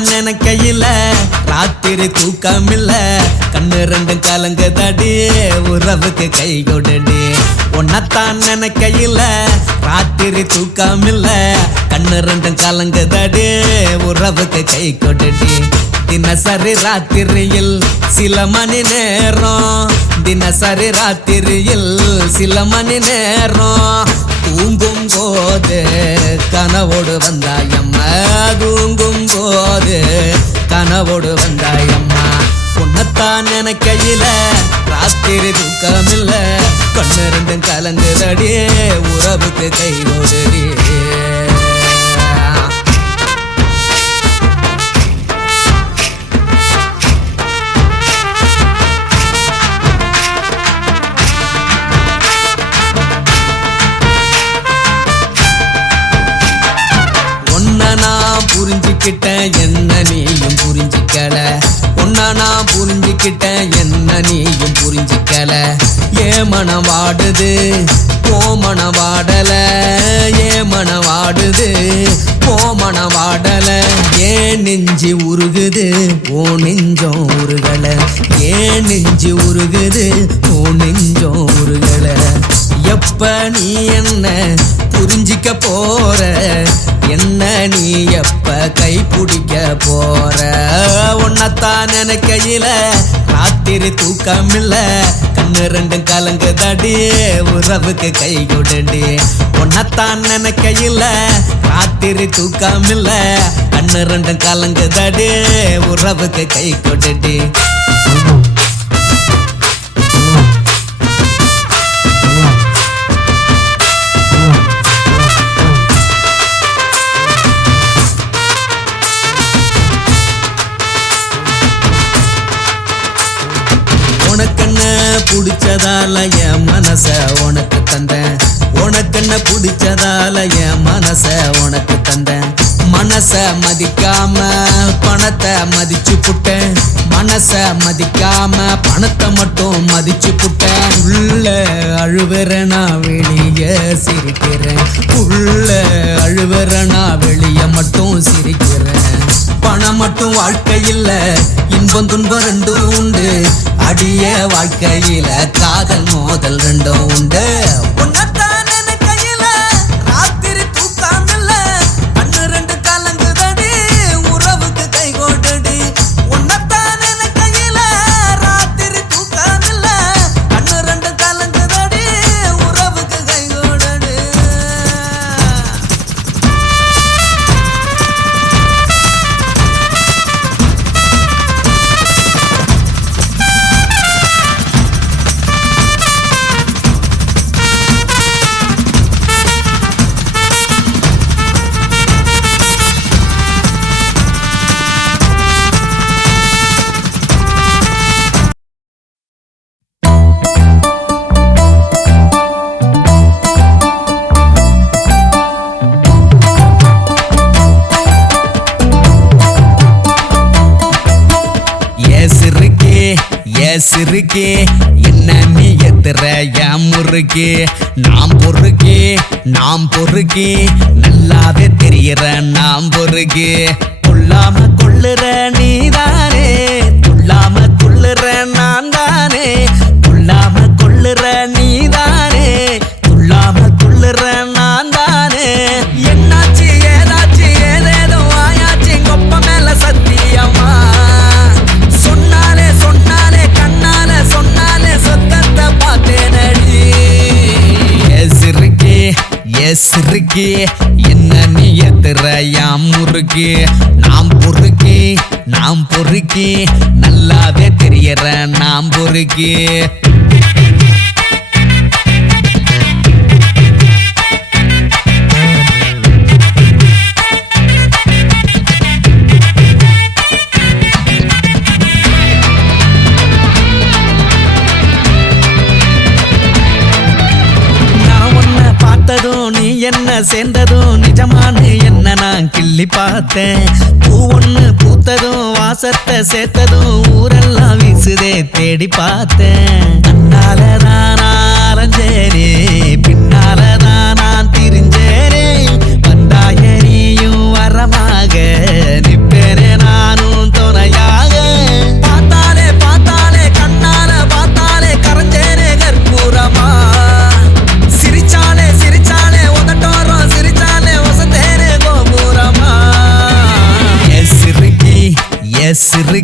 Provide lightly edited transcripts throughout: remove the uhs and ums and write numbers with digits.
உன்னத்தான் நினைக்கையில ராத்திரி தூக்கமில்ல கண்ணு ரெண்டும் கலங்குதடி உறவுக்கு கை கொடுடி உன்னத்தான் நினைக்கையில ராத்திரி தூக்கமில்ல கண்ணு ரெண்டும் கலங்குதடி உறவுக்கு கை கொடுடி தினசரி ராத்திரியில் சில மணி நேரம் தினசரி ராத்திரியில் சில மணி நேரம் தூங்கும் போது கனவோடு வந்தாயம்மா தூங்கும் போது கனவோடு வந்தாயம்மா உன்னத்தான் நினைக்கையில ராத்திரி தூக்கமில்ல கண்ணு ரெண்டும் கலங்குதடி உறவுக்கு கை ஓடுடி புரிஞ்சுக்கிட்டேன் என்ன நீயும் புரிஞ்சிக்கல உன்ன நான் புரிஞ்சுக்கிட்டேன் என்ன நீயும் புரிஞ்சிக்கல ஏன் மனம் வாடுது போ மனம் வாடல ஏன் மனம் வாடுது போ மனம் வாடல ஏன் நெஞ்சு உருகுது ஓ நெஞ்சம் உருகல ஏன் நெஞ்சு உருகுது ஓ நெஞ்சம் உருகல எப்ப நீ என்ன புரிஞ்சிக்க போற என்ன நீ எப்ப கை பிடிக்க போற உன்னத்தான் நினைக்கையில ராத்திரி தூக்கமில்ல கண்ணு ரெண்டும் கலங்குதடி உறவுக்கு கை கொடுடி உன்னத்தான் நினைக்கையில ராத்திரி தூக்கமில்ல கண்ணு ரெண்டும் கலங்குதடி உறவுக்கு கை கொடுடி உனக்கென்ன பிடிச்சதால என் மனச உனக்கு தந்தேன் உனக்கென்ன பிடிச்சதால என் மனச உனக்கு தந்தேன் மனச மதிக்காம பணத்தை மதிச்சு புட்டேன் மனச மதிக்காம பணத்தை மட்டும் மதிச்சு புட்டேன் உள்ள அழுவுற நான் வெளியே சிரிக்கிறேன் உள்ள அழுவுற நான் வெளியே மட்டும் சிரிக்கிறேன் பணம் மட்டும் வாழ்க்கையில் இன்பம் துன்பம் ரெண்டும் உண்டு அடிய வாழ்க்கையில காதல் மோதல் ரெண்டும் உண்டு உன்னத்தான் நினைக்கையில ராத்திரி தூக்கமில்ல கண்ணு ரெண்டு கலங்குதடி உறவுக்கு கை கோட்டடி உன்னத்தான் நினைக்கையில ராத்திரி தூக்கமில்ல கண்ணு ரெண்டு கலங்குதடி உறவுக்கு கை கோட்டடி சிறுக்கே என்ன நீ எத்துற என் முறுக்கே நாம் பொறுக்கே நல்லாவே தெரியற நாம் பொறுக்கே கொள்ளாம கொள்ளுற நீதானே கொள்ளாம கொள்ளுற நான் தானே கொள்ளாம கொள்ளுற நீதானே கொள்ளாம கொள்ளுற நான் தானே என்னாச்சு ஏதாச்சு ஏதேதோ ஆயாச்சு கொப்ப மேல சத்தியமா சிறுக்கே என்ன நீ எத்துற யாம் முறுக்கே நாம் பொறுக்கே நல்லாவே தெரியற நாம் பொறுக்கே என்ன சேர்ந்ததும் நிஜமான என்ன நான் கிள்ளி பார்த்தேன் பூ ஒண்ணு பூத்ததும் வாசத்தை சேர்த்ததும் ஊரெல்லாம் வீசுதே தேடி பார்த்தேன் கண்ணாலதான் அலைஞ்சேனே பின்னாலதான் நான் திரிஞ்சேனே வந்தாய நீயும் வரமாக நிப்பேனே நான்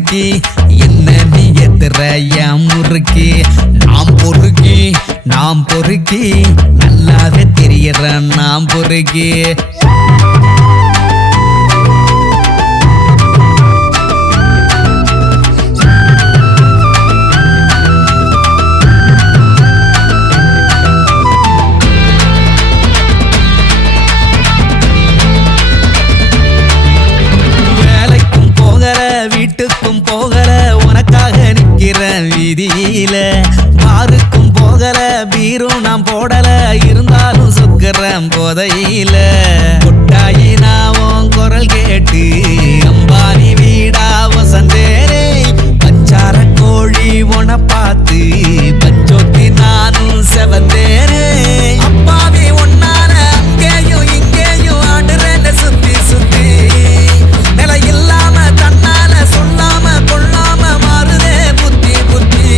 சிறுக்கி என்ன நீ எத்துற என் முறுக்கி நாம் பொறுக்கி நல்லாவே தெரியற நாம் பொறுக்கி வீட்டுக்கும் போகல உனக்காக நிக்கிற வீதியில பாருக்கும் போகல பீரும் நான் போடல இருந்தாலும் சொக்குறேன் போதையில கொட்டாயி நாவும் குரல் கேட்டு அம்பானி வீடா வசந்தேரே பஞ்சார கோழி உன பார்த்து பஞ்சோத்தி நானும் செவந்தேரே அப்பாவி ஒன்னான அங்கேயும் இங்கேயும் ஆடுறேன் சுத்தி சுத்தி நில இல்லாம தன்னால சொல்லாம கொள்ளாம மாறுதே புத்தி புத்தி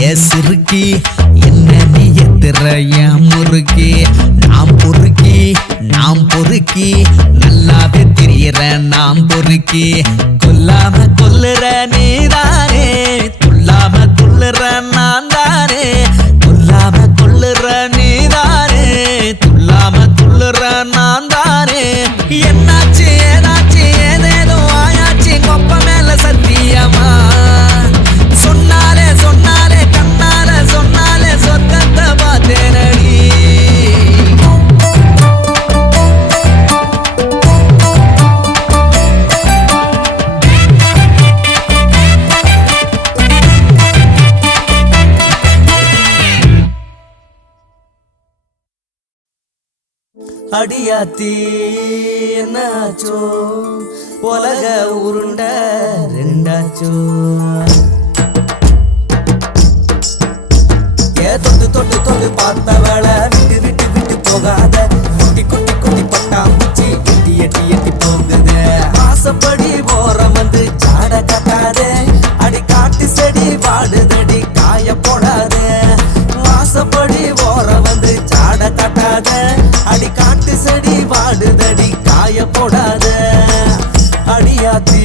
ஏ சிறுக்கி என்ன நீ எத்துற என் முறுக்கி நாம் பொறுக்கி நல்லாவே தெரியற நாம் பொறுக்கி கொல்லாம கொல்லுற நீதானே துள்ளாம துள்ளுற நான் தானே கொல்லாம கொல்லுற நீதானே துள்ளாம துள்ளுற நான் தானே என்னாச்சு ஏதாச்சு ஏதேதோ ஆயாச்சு கொப்ப மேல சத்தியமா சொன்னாலே கண்ணால சொன்னாலே சொர்க்கத்தை பார்த்தேனடி அடியாத்தி என்னாச்சோ உலக உருண்ட ரெண்டாச்சோ தொட்டு தொட்டு தொட்டு பார்த்தவள விட்டு விட்டு விட்டு போகாத குட்டி குட்டி குட்டி பட்டாம்பூச்சி எட்டி எட்டி எட்டி போகுது ஆசைப்படி ஓரம் வந்து சாட கட்டாத அடி காட்டு செடி வாடுதடி காய போடாத ஆசைப்படி ஓரம் வந்து சாட கட்டாத அடி காட்டு செடி வாடுதடி காய போடாத அடியாத்தி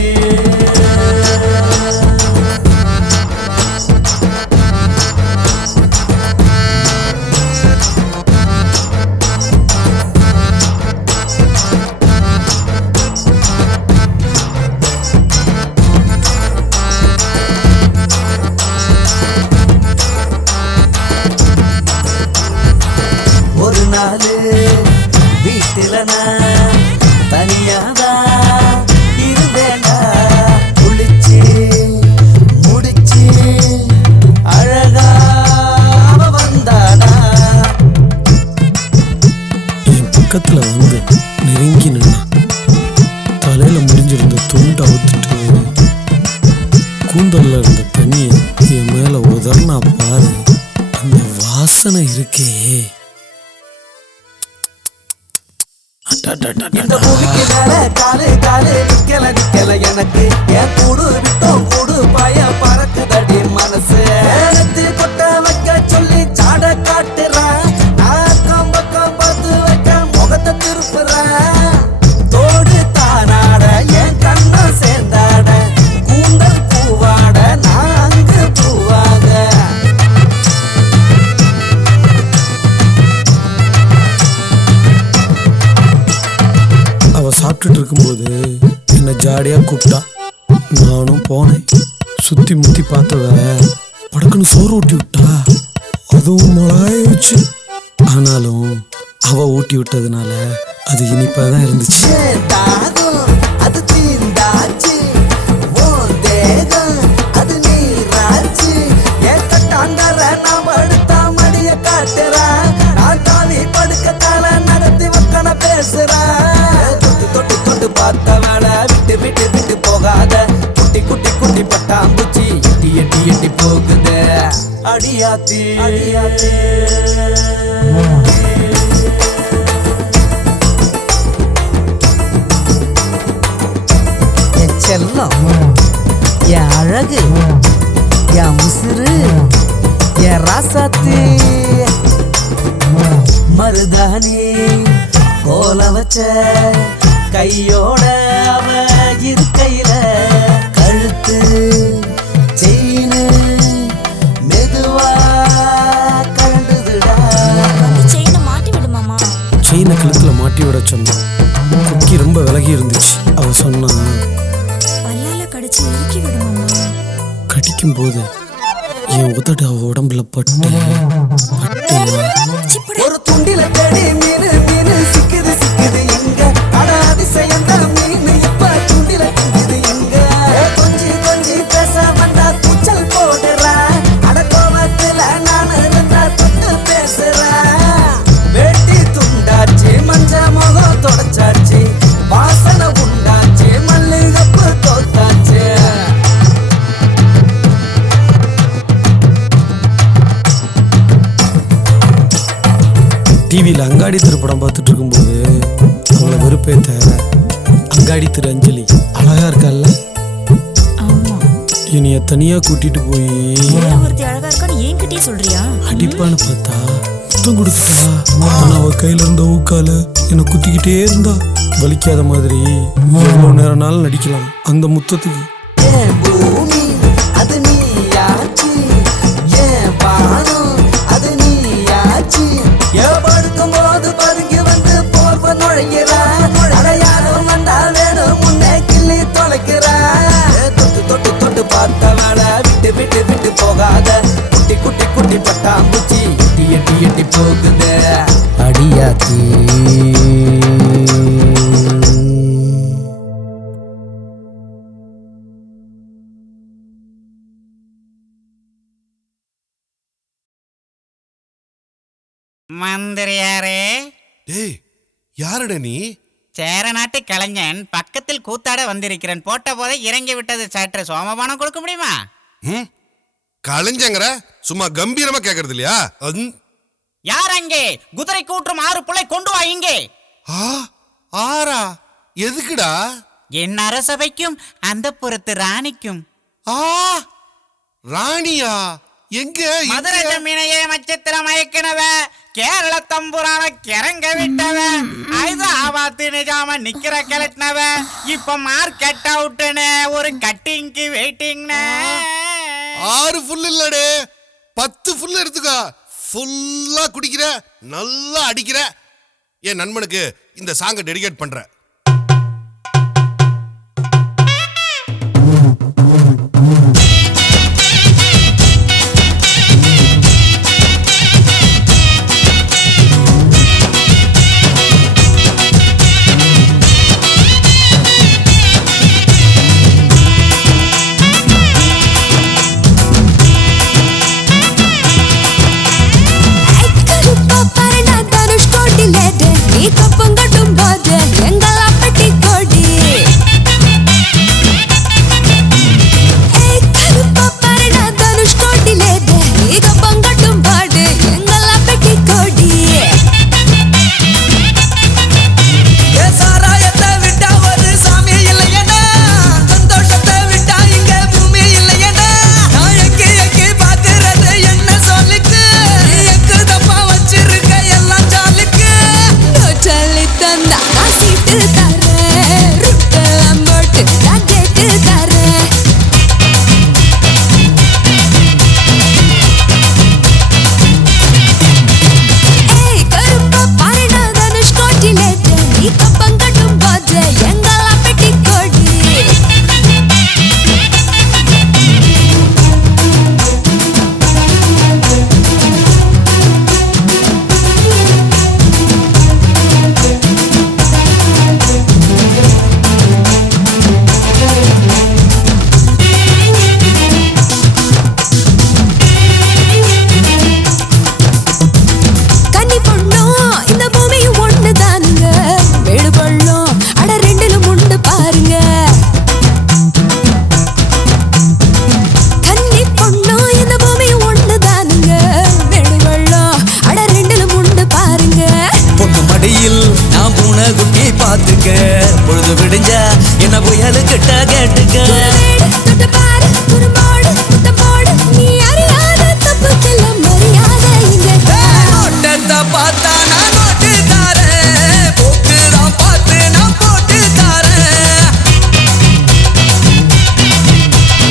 ஒரு நாள் வீட்டில நான் தனியாதான் இருந்தேன்டா குளிச்சு முடிச்சு அழகா வந்தாடா என் பக்கத்துல வந்து நெருங்கி நின்னா தலையில முடிஞ்சிருந்த துண்டு அவுத்துட்டு கூந்தல்ல இருந்த தண்ணிய என் மேல உதர்னா பாரு அந்த வாசனை இருக்கே இந்த பூமிக்கு மேல காலு காலு நிக்கல நிக்கல எனக்கு என் கூடு விட்டோம் கூடு பாய பறக்குதடி மனசு கொட்ட வைக்க சொல்லி சாட காட்டுறான் நான் கம்பக்கம் பார்த்து வைக்க முகத்தை திருப்புறேன் தோடு தானாட என் கண்ணா சேர்ந்தாட கூந்தல் பூவாட நான் அங்கு பூவாக அவ சாப்பிட்டுட்டு இருக்கும்போது என்னை ஜாடியா கூப்பிட்டா நானும் போனேன் சுத்தி முத்தி பார்த்தவ படக்குன்னு சோறு ஊட்டி விட்டா அதுவும் மொளாயிடுச்சு ஆனாலும் அவ ஊட்டி விட்டதுனால அது இனிப்பாதான் இருந்துச்சு அது தீந்தாச்சு ஓ தேகம் அது நீராச்சு ஏத்தாண்டற நான் படுத்தா மடிய காட்டுறா நான் தாவி படுக்கத்தால நடத்தி வக்கன பேசுறா தொட்டு தொட்டு தொட்டு பார்த்தவள விட்டு விட்டு விட்டு போகாத குட்டி குட்டி குட்டி பட்டாம்பூச்சி எட்டி எட்டி எட்டி போகுது அடியாத்தி அடியாத்தி செல்லம் என் அழகு என் உசுறு என் ராசாத்தி மருதானி கோல வச்ச கையோட அவ இருக்க மாட்டி விட சொன்னான். குக்கி ரொம்ப விலகி இருந்துச்சு. அவ சொன்னா, பல்லால கடிச்சு இறுக்கி விடுமாமா. கடிக்கும் போது என் உதடு அவ உடம்புல பட்டு ஒரு துண்டில தேடி மீனு மீனு சிக்குது சிக்குது எங்க அட அதிசயம் தான் மீனு இப்ப துண்டில சிக்குது எங்க கொஞ்சி கொஞ்சி பேச வந்தா கூச்சல் போடுறா அட கோவத்துல நான் இருந்தா தொட்டு பேசுறா வெட்டி துண்டாச்சு மஞ்ச முகம் தொடச்சாச்சு வாசனை உண்டாச்சு மல்லிகப்பு தோத்தாச்சு. டிவியில் அங்காடி திரைப்படம் பார்த்துட்டு இருக்கும்போது அவளை வெறுப்பேத்த அங்காடி திரு அஞ்சலி அழகா இருக்கால்ல, ஆமா. என்னைய தனியா கூட்டிட்டு போய் ஒருத்தி அழகா இருக்கான்னு என்கிட்டயே சொல்றியா? அடிப்பான்னு பார்த்தா முத்தம் கொடுத்தா. ஆனா அவ கையில இருந்த ஊக்கால என்னை குத்திக்கிட்டே இருந்தா. வலிக்காத மாதிரி எவ்வளவு நேரம்னாலும் நடிக்கலாம் அந்த முத்தத்துக்கு. ஏன் பூமி அது நீயாச்சு ஏன் வானம் அது நீயாச்சு படுக்கும் போது பதுங்கி வந்து போர்வ நுழைகிறா அடையாளம் வந்தா வேணும் முன்னே கிள்ளி தொலைக்கிறா தொட்டு தொட்டு தொட்டு பார்த்தவள விட்டு விட்டு விட்டு போகாத குட்டி குட்டி குட்டி பட்டாம்பூச்சி எட்டி எட்டி எட்டி போகுது அடியாத்தி. மந்திரியாரே, டேய் யாருட நீ? சேர நாட்டு கலைஞன் பக்கத்தில் கூத்தாட வந்திருக்கிறேன். போட்ட போதே இறங்கி விட்டது. சற்று சோமபானம் கொடுக்க முடியுமா? கலைஞங்கிற சும்மா கம்பீரமா கேக்குறது இல்லையா? யார் அங்கே? குதிரை கூற்றும் 6 புள்ளை கொண்டு வா இங்கே. ஆறா? எதுக்குடா? என் அரசபைக்கும் அந்த புறத்து ராணிக்கும். ராணியா? எங்க? மதுரை ஜமீனையே மச்சத்திர மயக்கினவ, கேரள தம்புரான கிறங்க விட்டவ, ஹைதராபாத் நிஜாம நிக்கிற கிளட்டினவ, இப்ப மார்க்கெட் அவுட்னு ஒரு கட்டிங்க்கு வெயிட்டிங்னு. 6 ஃபுல் இல்லடே, 10 ஃபுல் எடுத்துக்கோ. ஃபுல்லா குடிக்கிற, நல்லா அடிக்கிற. என் நண்பனுக்கு இந்த சாங்கை டெடிகேட் பண்ற. பொழுது விடிஞ்சா என்ன புயலு கிட்ட கேட்டுக்க பார்த்தா நான் நோட்டு தாரேன் போக்கு தான் பார்த்து நான் போட்டு தாரேன்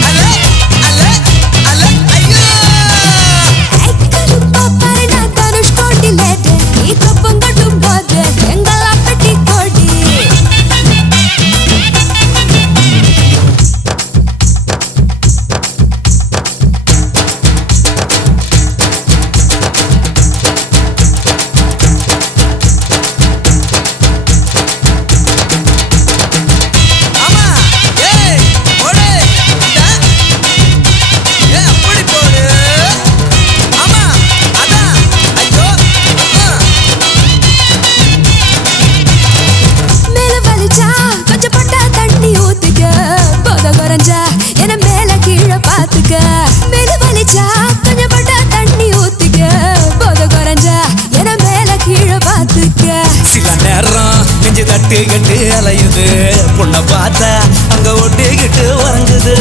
அல்ல அல்ல அல்ல ஐயோ தனுஷ் கோட்டிலே நீ கப்பங்கட்டும் போது எங்கள உறங்குது பொண்ணை பார்த்தா அங்க ஒட்டிக்கிட்டு உறங்குது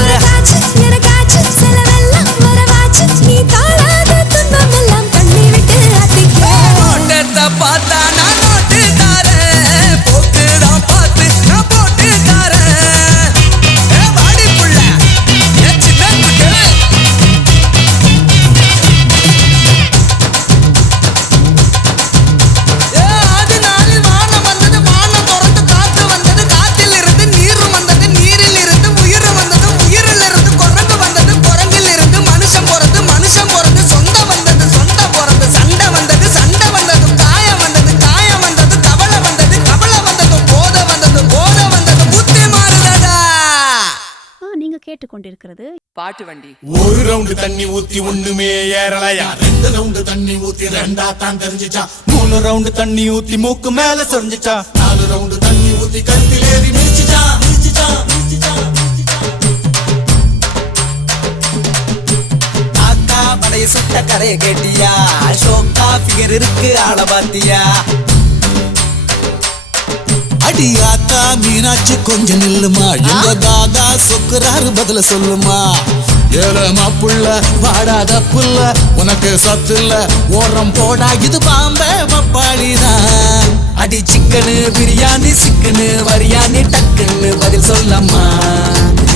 எனக்காச்சு செலவெல்லாம் வரவாச்சு நீ தாழாத துன்பமெல்லாம் பண்ணி விட்டு அத்திக்க நோட்டத்தை பார்த்தா நான் நோட்டு தாரேன் போக்குதான் பார்த்து நான் போட்டு தாரேன் வாடி புள்ள என் சின்ன குட்டு கேட்டுக்கொண்டிருக்கிறது பாட்டு வண்டி. ஒரு ரவுண்டு தண்ணி ஊத்தி ஒண்ணுமே ஏறலையா, 2 ரவுண்டு தண்ணி ஊத்தி 2ஆ தான் தெரிஞ்சிச்சா, 3 ரவுண்டு தண்ணி ஊத்தி மூக்கு மேல சொரிஞ்சிச்சா, 4 ரவுண்டு தண்ணி ஊத்தி கழுத்தில் ஏறி மிதிச்சிச்சா. ஆக்கா படைய சுட்ட கதைய கேட்டியா, ஷோக்கா ஃபிகர் இருக்கு ஆள பாத்தியா. அடியாத்தா மீனாட்சி கொஞ்சம் நில்லுமா, எங்க தாதா சொக்குறாரு பதில சொல்லுமா. ஏழமா புள்ள வாடாத புள்ள உனக்கு சத்து இல்ல ஓரம் போடா, இது பாம்பே பப்பாளிதான். அடி சிக்கனு பிரியாணி சிக்கனு வரியாணி டக்குன்னு பதில் சொல்லம்மா.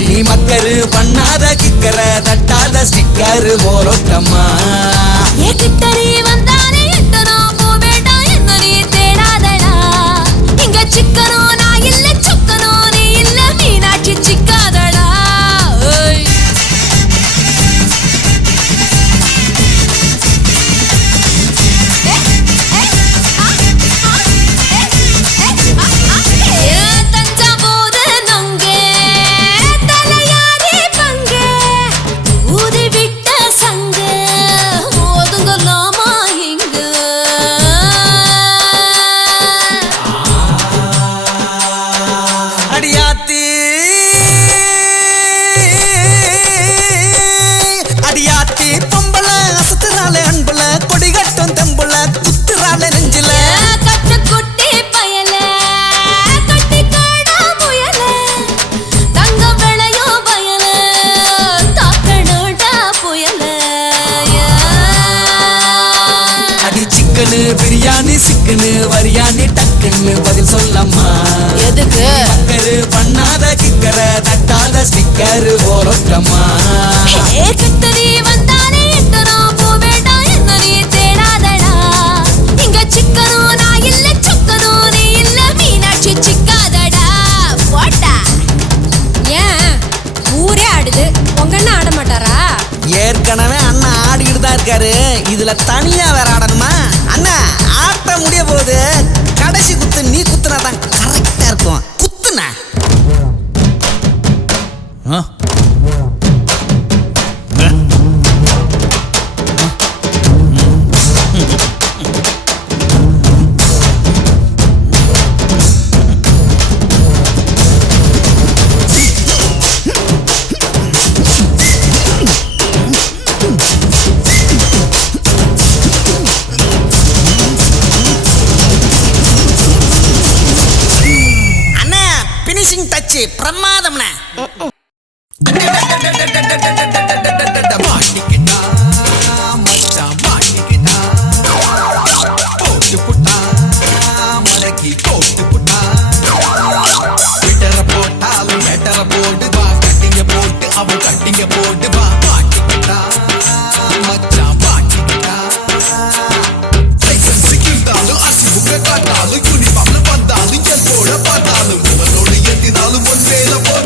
நீ மக்கரு பண்ணாத கிக்கர தட்டாத ஸ்டிக்கரு போரோட்டம்மா. கிட்டரி வந்தானே எத்தனோ போவேடா என்ன நீ தேடாதடா. இங்க சிக்கனோ நான் இல்ல சுக்கனோ நீ இல்ல மீனாட்சி சிக்காதடா. அடியாத்தி பொம்பள அசத்துறாளே அன்புல கொடிகட்டும் தெம்புல குத்துறாளே நெஞ்சில. கட்டுக்குட்டி பயல கட்டிக்காடா புயல தங்க விளையோ பயல தாக்கணுடா புயல. அடி சிக்கனு பிரியாணி சிக்கனு வரியாணி டக்குன்னு பதில் சொல்லம்மா. எதுக்கு மக்கரு பண்ணாத கிக்கர தட்டாத ஸ்டிக்கரு போரோட்டம்மா. கட்டரி வந்தானே எத்தனோ போவேடா என்ன நீ தேடாதடா. இங்க சிக்கனோ நான் இல்ல சுக்கனோ நீ இல்ல மீனாட்சி சிக்காதடா. போட்டா ஏன் ஊரே ஆடுது உங்க அண்ணா ஆட மாட்டாரா? ஏற்கனவே அண்ணா ஆடிக்கிட்டு தான் இருக்காரு, இதுல தனியா வேற ஆடணுமா? அண்ணா ஆட்ட முடிய போகுது, கடைசி குத்து நீ குத்துனாதான் கரெக்டா இருக்கும். குத்துனா பிரமாதம்னா மாட்டிக்கிட்டா மச்சான் மாட்டிக்கிட்டா, போட்டு புட்டா மடக்கி போட்டு புட்டா, விட்டர போட்டாலும் வெட்டர போட்டு வா, கட்டிங்க போட்டு அவன் கட்டிங்க போட்டு வா. மாட்டிக்கிட்டா மச்சான் மாட்டிக்கிட்டா, லைசன்ஸ் இருந்தாலும் அசி புக்க காட்டாலும் யூனிஃபார்ம்ல வந்தாலும் என் போட பார்த்தாலும் உங்களோட எத்தினாலும் ஒன் வேலை போல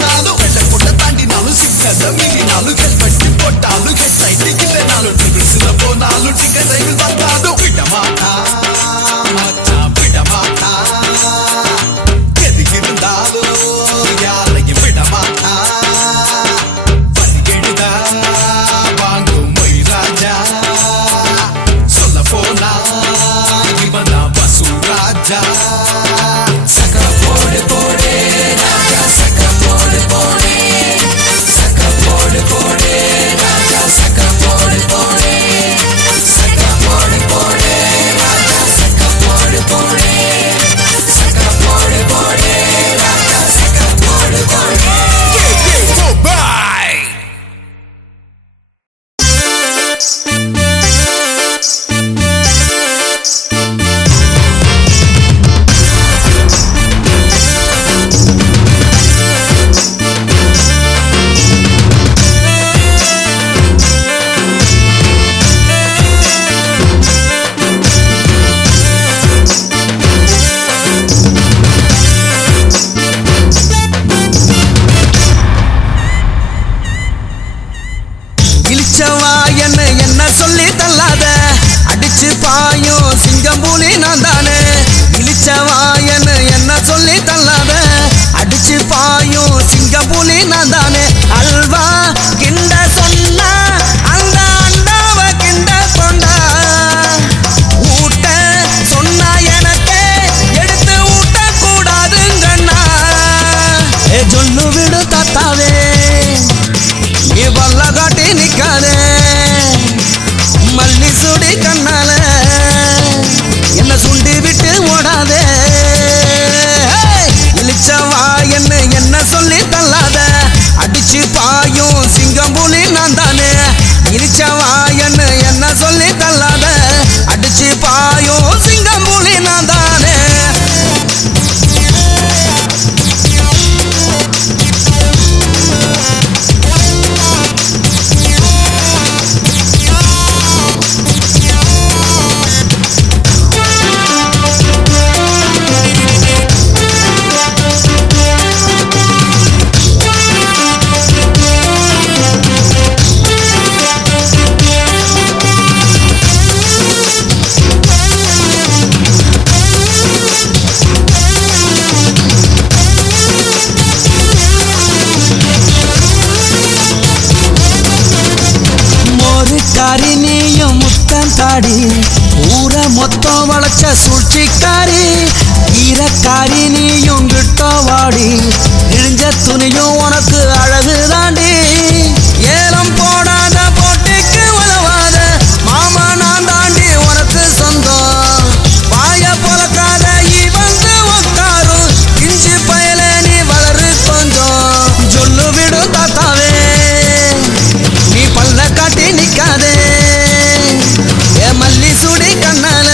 பாயும் சிங்கம் புலி நான் தானே இழிச்சவாயன்னு என்ன சொல்லி தள்ளாத அடிச்சு பாயும் சிங்கம் புலி நான் தானே அல்வா கிண்ட சொன்னா அந்த அண்டாவ கிண்ட கொண்டா ஊட்ட சொன்னா எனக்கு எடுத்து ஊட்ட கூடாதுங்கண்ணா சொல்லு விடு தாத்தாவே நீ பல்ல காட்டி நிக்காதே மல்லி சுடி கண்ணால என்ன சுண்டி விட்டு ஓடாதே இழிச்சவா என்ன சொல்லி தள்ளாத அடிச்சு பாயும் சிங்கம் புலி நான் தானே இழிச்சவா என்ன சொல்லி தள்ளாத அடிச்சு பாயும் சிங்கம் புலி நான் தானே நீயும் முத்தம் தாடி ஊர மொத்தம் வளைச்ச சூழ்ச்சிக்காரி ஈரக்காரி நீயும் கிட்ட வாடி இழிஞ்ச துணியும் உனக்கு அழகு தாண்டி ஏலம் போடாத போட்டிக்கு உதவாத மாமா நான் தாண்டி உனக்கு சொந்தம் பாய பொலக்காத வந்து உட்காரும் இஞ்சி பயல நீ வளரு கொஞ்சம் சொல்லு விடு தாத்தாவே நீ பல்ல காட்டி நிக்காதே மல்லி சுடி கண்ணால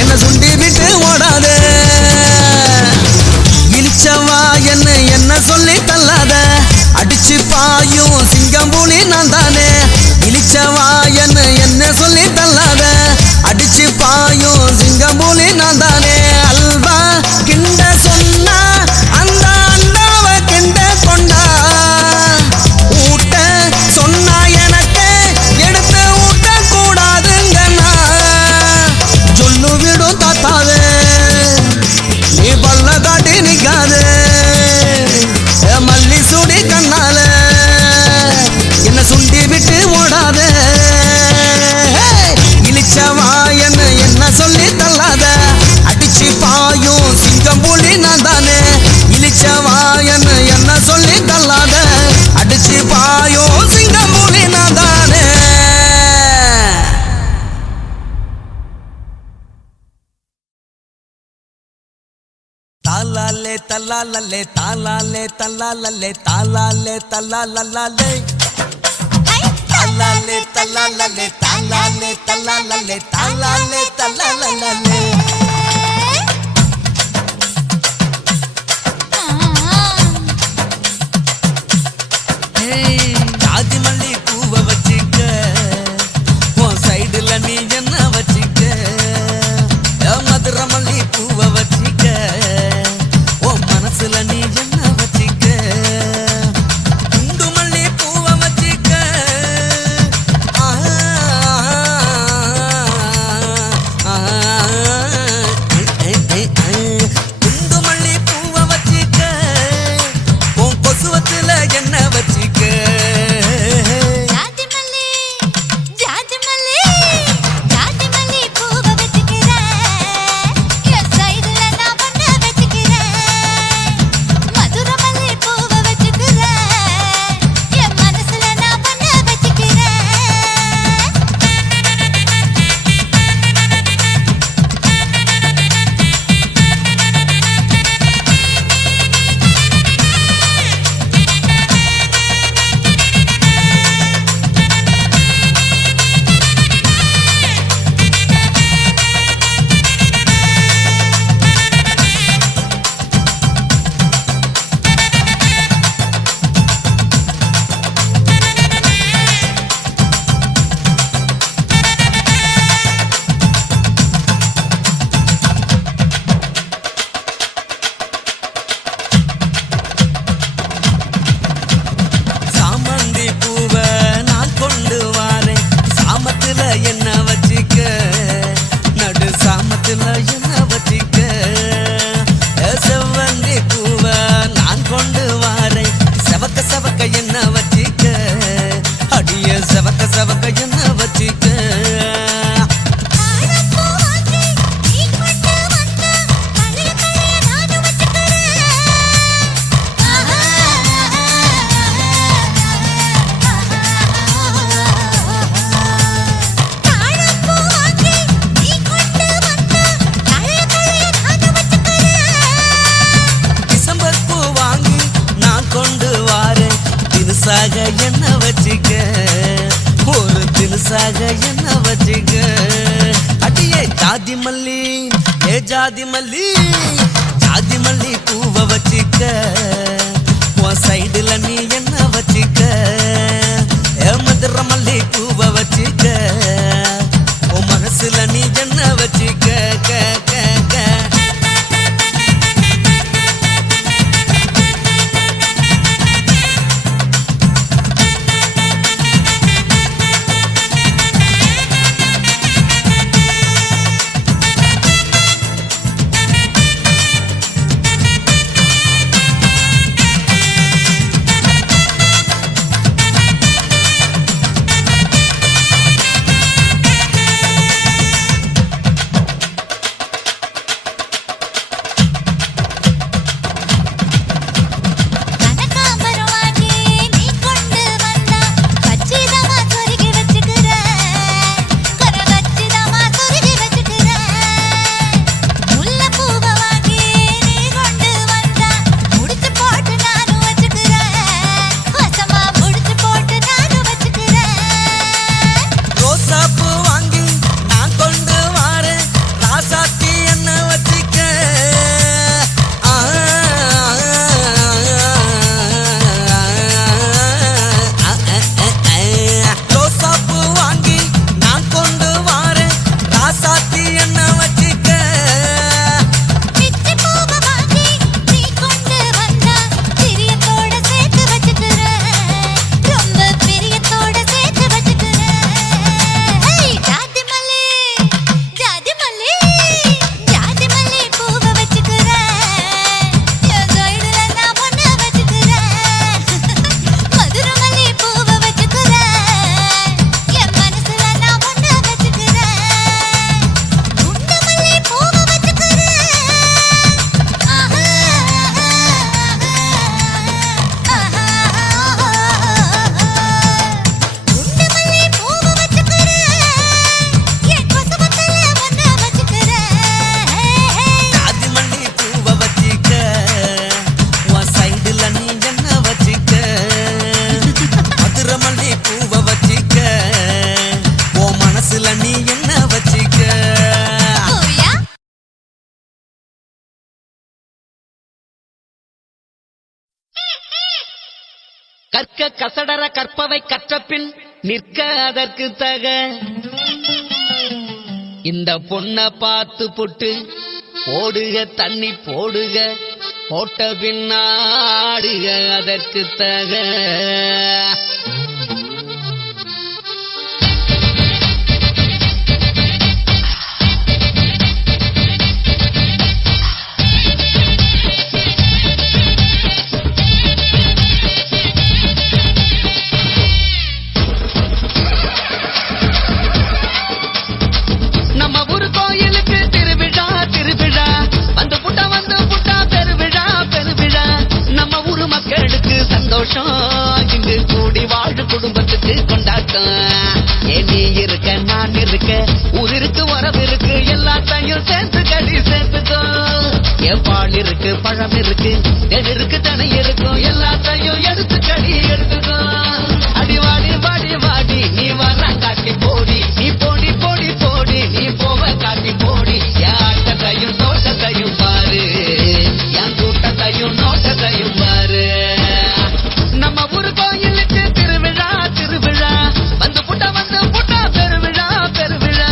என்ன சுண்டி விட்டு ஓடாதே இழிச்சவா என்ன சொல்லி தள்ளாத அடிச்சு பாயும் சிங்கம் புலி நான் தானே இழிச்சவா என்ன சொல்லி தள்ளாத அடிச்சு பாயும் சிங்கம் புலி நான் தானே அல்வா கிண்ட சொன்னா அந்த அண்டாவ கிண்ட கொண்டா ஊட்ட சொன்னா எனக்கு எடுத்து ஊட்ட கூடாதுங்கண்ணா சொல்லு விடும் தாத்தாவே நீ பல்ல காட்டி நிக்காதே மல்லி சுடி கண்ணால என்ன சுண்டி விட்டு ஓடாதே இழிச்சவா என்ன சொல்லி தள்ளாத அடிச்சு பாயும் சிங்கம் புலி நான் தானே இழிச்சவா என்ன சொல்லி தள்ளாத அடிச்சு பாயும் சிங்கம் புலி நான் தானே தாலாலே தல்லாலே தாலாலே தல்லாலே தாலாலே தல்லாலே தாலாலே தல்லாலே தாலாலே தல்லாலே தாலாலே தல்லாலே ஜாதி மல்லி பூவை வச்சுக்க உன் சைடுல நீ என்ன வச்சுக்க மதுரை மல்லி பூவை வச்சுக்க உன் மனசுல நீ என்ன வச்சுக்க குண்டு மல்லி பூவை வச்சுக்க குண்டு மல்லி பூவை வச்சுக்க உன் கொசுவத்துல என்ன வச்சுக்க ஜாதி மல்லி ஏ ஜாதி மல்லி ஜாதி மல்லி பூவை வச்சிக்க உன் சைடுல நீ என்ன வச்சிக்க ஏ மதுரை மல்லி பூவை வச்சிக்க உன் மனசுல நீ என்ன வச்சிக்க க க க கற்க கசடர கற்பவை கற்றபின் நிற்க அதற்கு தக இந்த பொண்ண பார்த்து புட்டு போடுக தண்ணி போடுக போட்ட பின்னாடுக அதற்கு தக இங்கு கூடி வாழ்வு குடும்பத்துக்கு கொண்டாட்டம் நீ இருக்க நான் இருக்க ஊர் இருக்கு உறவு இருக்கு எல்லாத்தையும் சேர்த்து கடி சேர்த்துக்கோ பால் இருக்கு பழம் இருக்கு தென் இருக்கு தனை இருக்கும் எல்லாத்தையும் எடுத்து கடி எடுத்துக்கோ அடி வாடி வாடி வாடி நீ வர காட்டி போடி நீ போடி போடி போடி நீ போவ காட்டி போடி யாட்டத்தையும் தோட்டத்தையும் பாரு என் கூட்டத்தையும் நோட்டத்தையும் பாரு நம்ம ஊரு கோயிலுக்கு திருவிழா திருவிழா வந்து புட்டா பெருவிழா பெருவிழா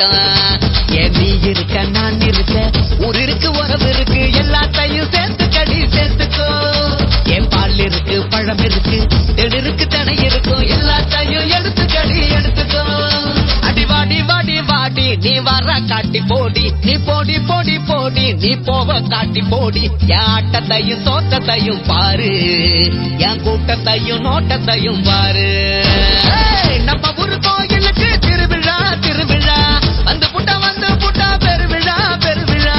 கொண்டாட்டம் ஏன் நீ இருக்க நான் இருக்க ஊர் இருக்கு உறவு இருக்கு எல்லாத்தையும் சேர்த்து கடி சேர்த்துக்கோ என் பால் இருக்கு பழம் இருக்கு இருக்கு தடை இருக்கும் எல்லாத்தையும் எடுத்து கடி எடுத்துக்கோ அடிவாடி வாடி வாடி நீ வர காட்டி போடி நீ போடி போடி போடி நீ போவ காட்டி போடி என் ஆட்டத்தையும் தோட்டத்தையும் பாரு என் கூட்டத்தையும் நோட்டத்தையும் பாரு நம்ம ஊரு கோயிலுக்கு திருவிழா திருவிழா வந்து புட்டா பெருவிழா பெருவிழா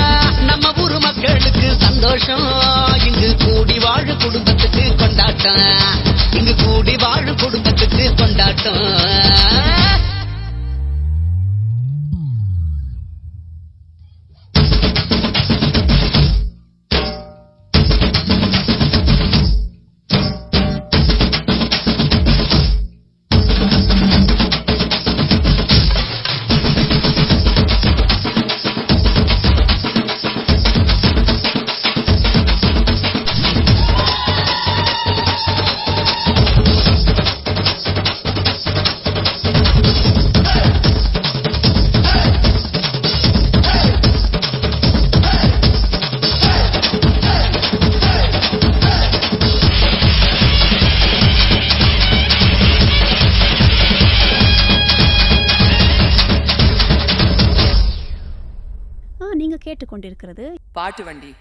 நம்ம ஊரு மக்களுக்கு சந்தோஷம் இங்கு கூடி வாழு குடும்பத்துக்கு கொண்டாட்டம் இங்கு கூடி வாழு குடும்பத்துக்கு கொண்டாட்டம் நீங்க கேட்டுக்கொண்டிருக்கிறது பாட்டு வண்டி.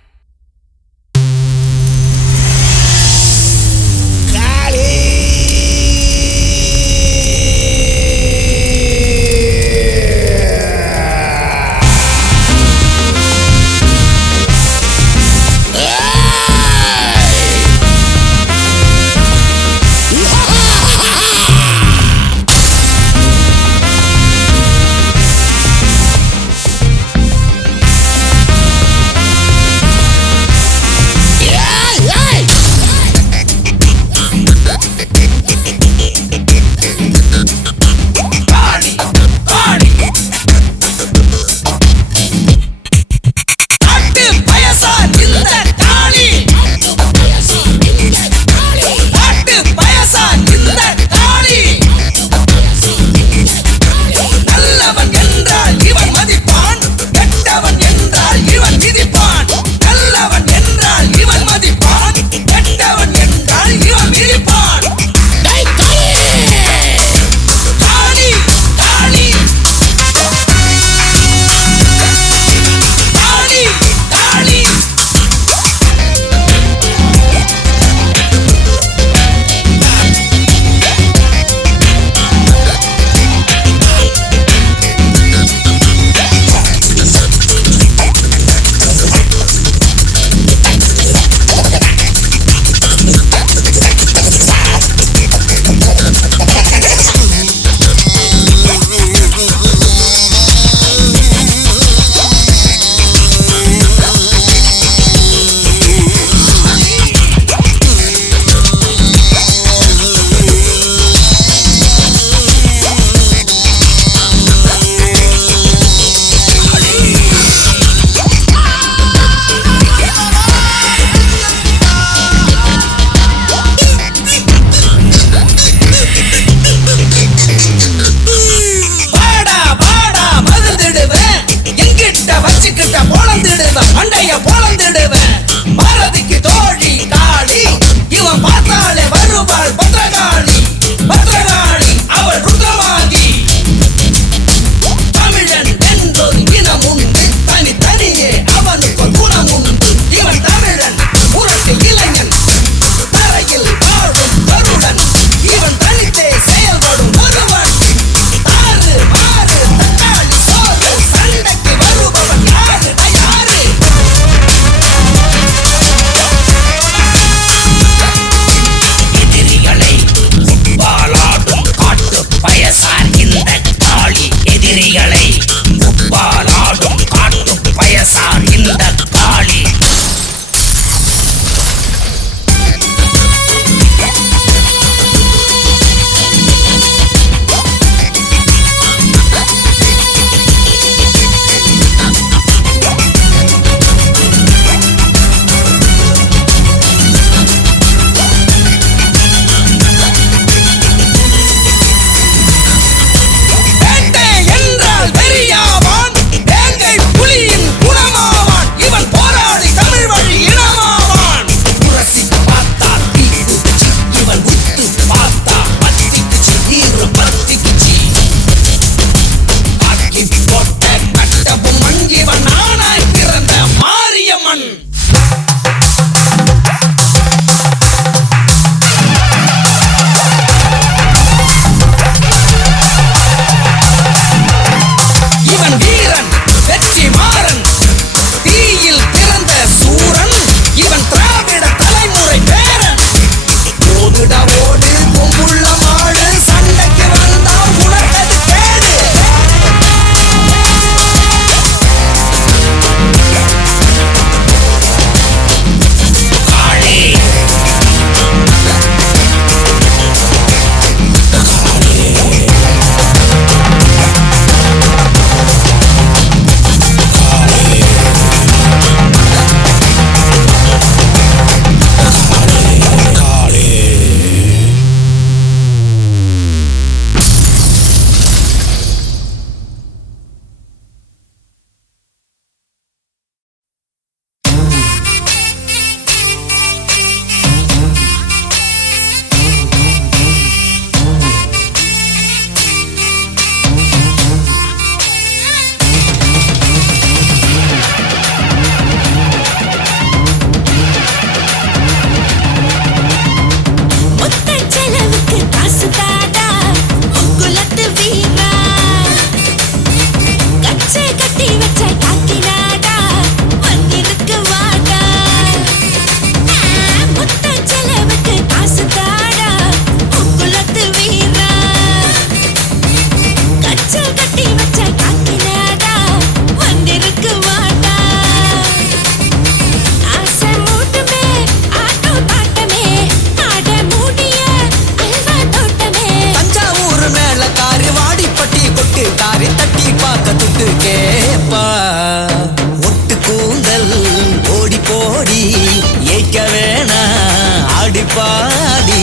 பாடி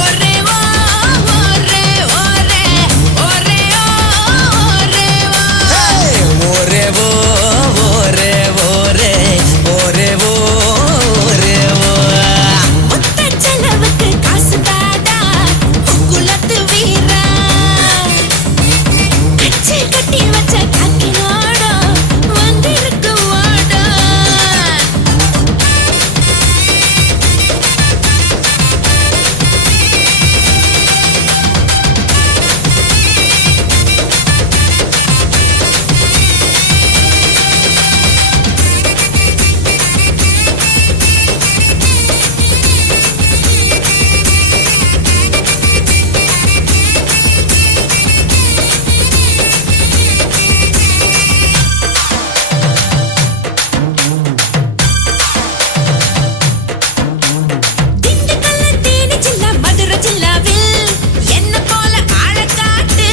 ஒரே வா ஒரே ஒரே ஒரே ஒரே வா ஒரே ஓ ஒரே ஒரே ஒரே ஓ ஒரே ஓ முத்த செலவுக்கு காசு தாடா குலத்து வீரா கச்சி கட்டி வச்ச காக்கினோட வந்திருக்கு வாடா திண்டுக்கல்ல தேனி ஜில்லா மதுரை ஜில்லாவில் என்ன போல ஆழக்காட்டு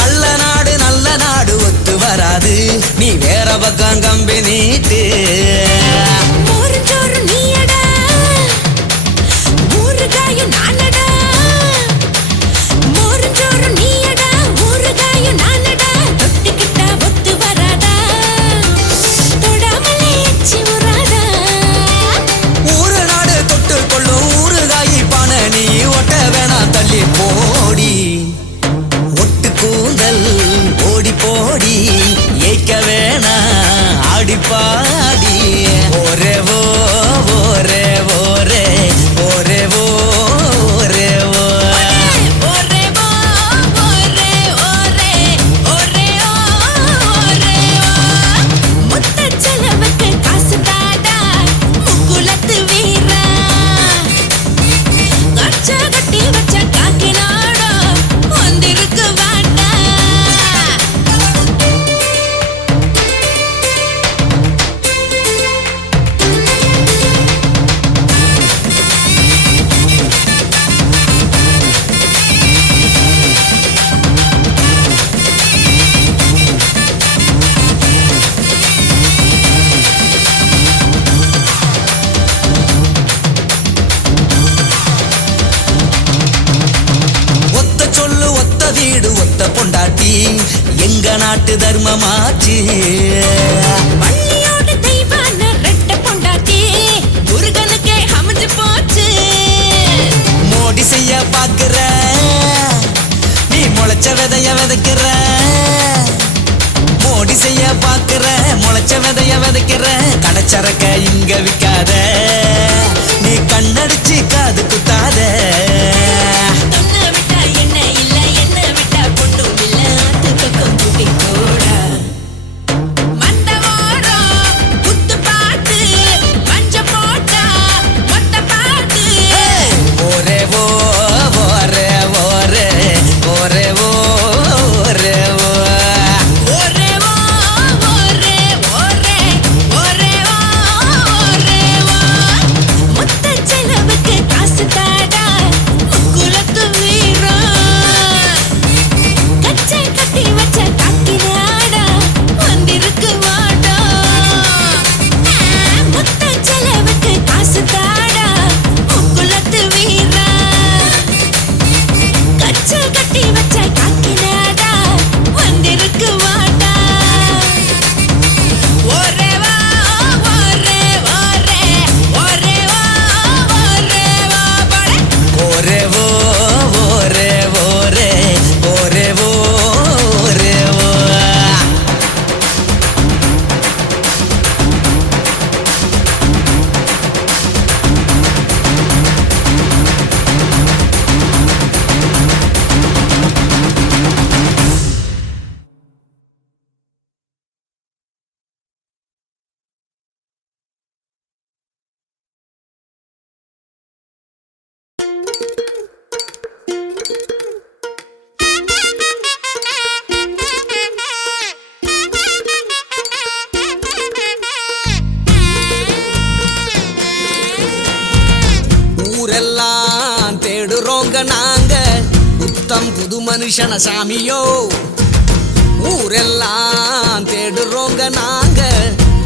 கள்ள நாடு நல்ல நாடு ஒத்து வராது நீ வேற பக்கம் கம்பி நீட்டு மோருஞ்சோறு நீயடா ஊறுகாயும் நானடா மோருஞ்சோறு நீயடா ஊறுகாயும் நானடா தொட்டுக்கிட்டா ஒத்து வராதா தொடாமலே எச்சி உராதா ஊரு நாடு தொட்டு கொள்ளும் ஊறுகாயி பானை நீ ஒட்ட வேணாம் தள்ளி போடி ஒட்டு கூந்தல் ஓடி போடி ஏய்க்க வேணாம் ஆடி பாடி ஒரே ஓ ஒரே ஒரே ஒரே ஓ ஒரே ஓ ஒரே வா ஒரே ஒரே ஒரே ஒரே வா முத்த செலவுக்கு காசு தாடா முக்குலத்து வீரா கச்ச கட்டி வச்ச காக்கினாட வந்திருக்கு வாடா ஒத்த சொல்லு ஒத்த வீடு ஒத்த பொண்டாட்டி எங்க நாட்டு தர்மமாச்சு பள்ளியோட தெய்வான ரெட்ட பொண்டாட்டி முருகனுக்கே அமைஞ்சு போச்சு மோடி செய்ய பாக்குற நீ முளைச்ச விதைய விதைக்கிற மோடி செய்ய பாக்குற முளைச்ச விதைய விதைக்கிற கடைச்சரக்க இங்க விக்காத நீ கண்ணடிச்சு காது குத்தாத தொன்ன விட்டா என்ன இல்ல என்ன விட்டா பொண்ணும் இல்ல ஆத்து பக்கம் குட்டி கூட மந்தவாரம் குத்து பாட்டு மஞ்ச போட்டா மொத்த பாட்டு ஒரே ஓ ஒரே ஒரே ஒரே ஓ ஒரே ஓ ஒரே வா ஒரே ஒரே ஒரே வா ஒரே வா முத்த செலவுக்கு காசு தாடா முக்குலத்து வீரா கச்சை கட்டி வச்ச காக்கினாடா வந்திருக்கு வாடா முத்த செலவுக்கு காசு தாடா முக்குலத்து வீரா கச்சை கட்டி வச்ச காக்கினாடா வந்திருக்கு வாடா ஒரே வா ஒரே ஒரே ஒரே வா ஒரே வா பட ஒரே ஓ ஒரே ஒரே ஒரே ஓ ஒரே ஓ ஊரெல்லாம் தேடுறோங்க நாங்க புத்தம் புது மனுஷன சாமியோ ஊரெல்லாம் தேடுறோங்க நாங்க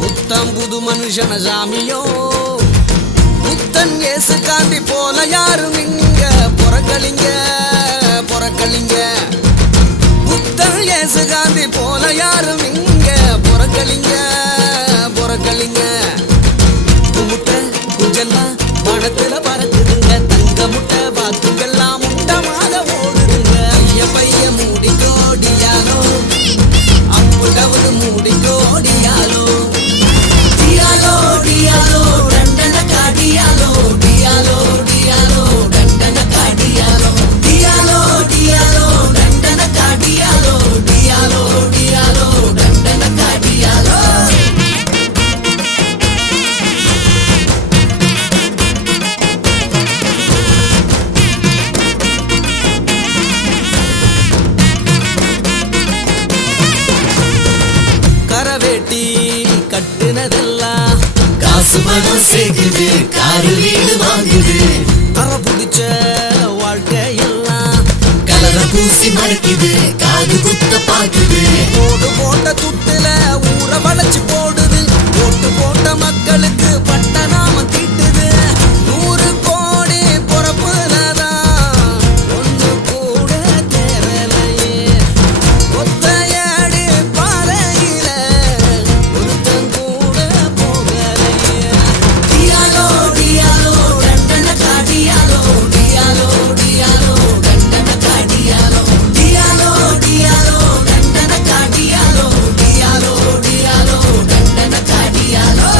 புத்தம் புது மனுஷன சாமியோ புத்தன் இயேசு காந்தி பொறக்கலிங்க பொறக்கலிங்க புத்தர் இயேசு காந்தி போல யாரும் இங்க பொறக்கலிங்க பொறக்கலிங்க முட்டை குஞ்செல்லாம் பணத்துல பறக்குதுங்க தங்க முட்டை பாத்துங்கெல்லாம் முட்டமாக ஓடுதுங்க பைய மூடிக்கோடியாலோ அப்புடவுது மூடிக்கோடியாலோ டியாலோ டியாலோ டண்டன காடியாலோ டியாலோ டியாலோ டண்டன காடியாலோ டியாலோ டியாலோ டண்டன காடியாலோ டியாலோ டியாலோ டண்டன காடியாலோ கரவேட்டி கட்டுனதெல்லாம் காசு பணம் சேர்க்குது காரு வீடு வாங்குது கரை பிடிச்ச வாழ்க்கையெல்லாம் கலர பூசி மறைக்குது காது குத்த பாக்குது ஓடு போட்ட துட்டுல ஊற வளைச்சு போடுது ஓட்டு போட்ட மக்களுக்கு பட்ட நாம தீட்டுது 100 கோடி பொறப்புலதான் ஒன்று கூட தேரலையே ஒத்தையடி பாலையில ஒருத்தன் கூட போகலையே டியாலோ டியாலோ டண்டன காடியாலோ டியாலோ டியாலோ டண்டன காடியாலோ டியாலோ டியாலோ டண்டன காடியாலோ டியாலோ டியாலோ டண்டன காடியாலோ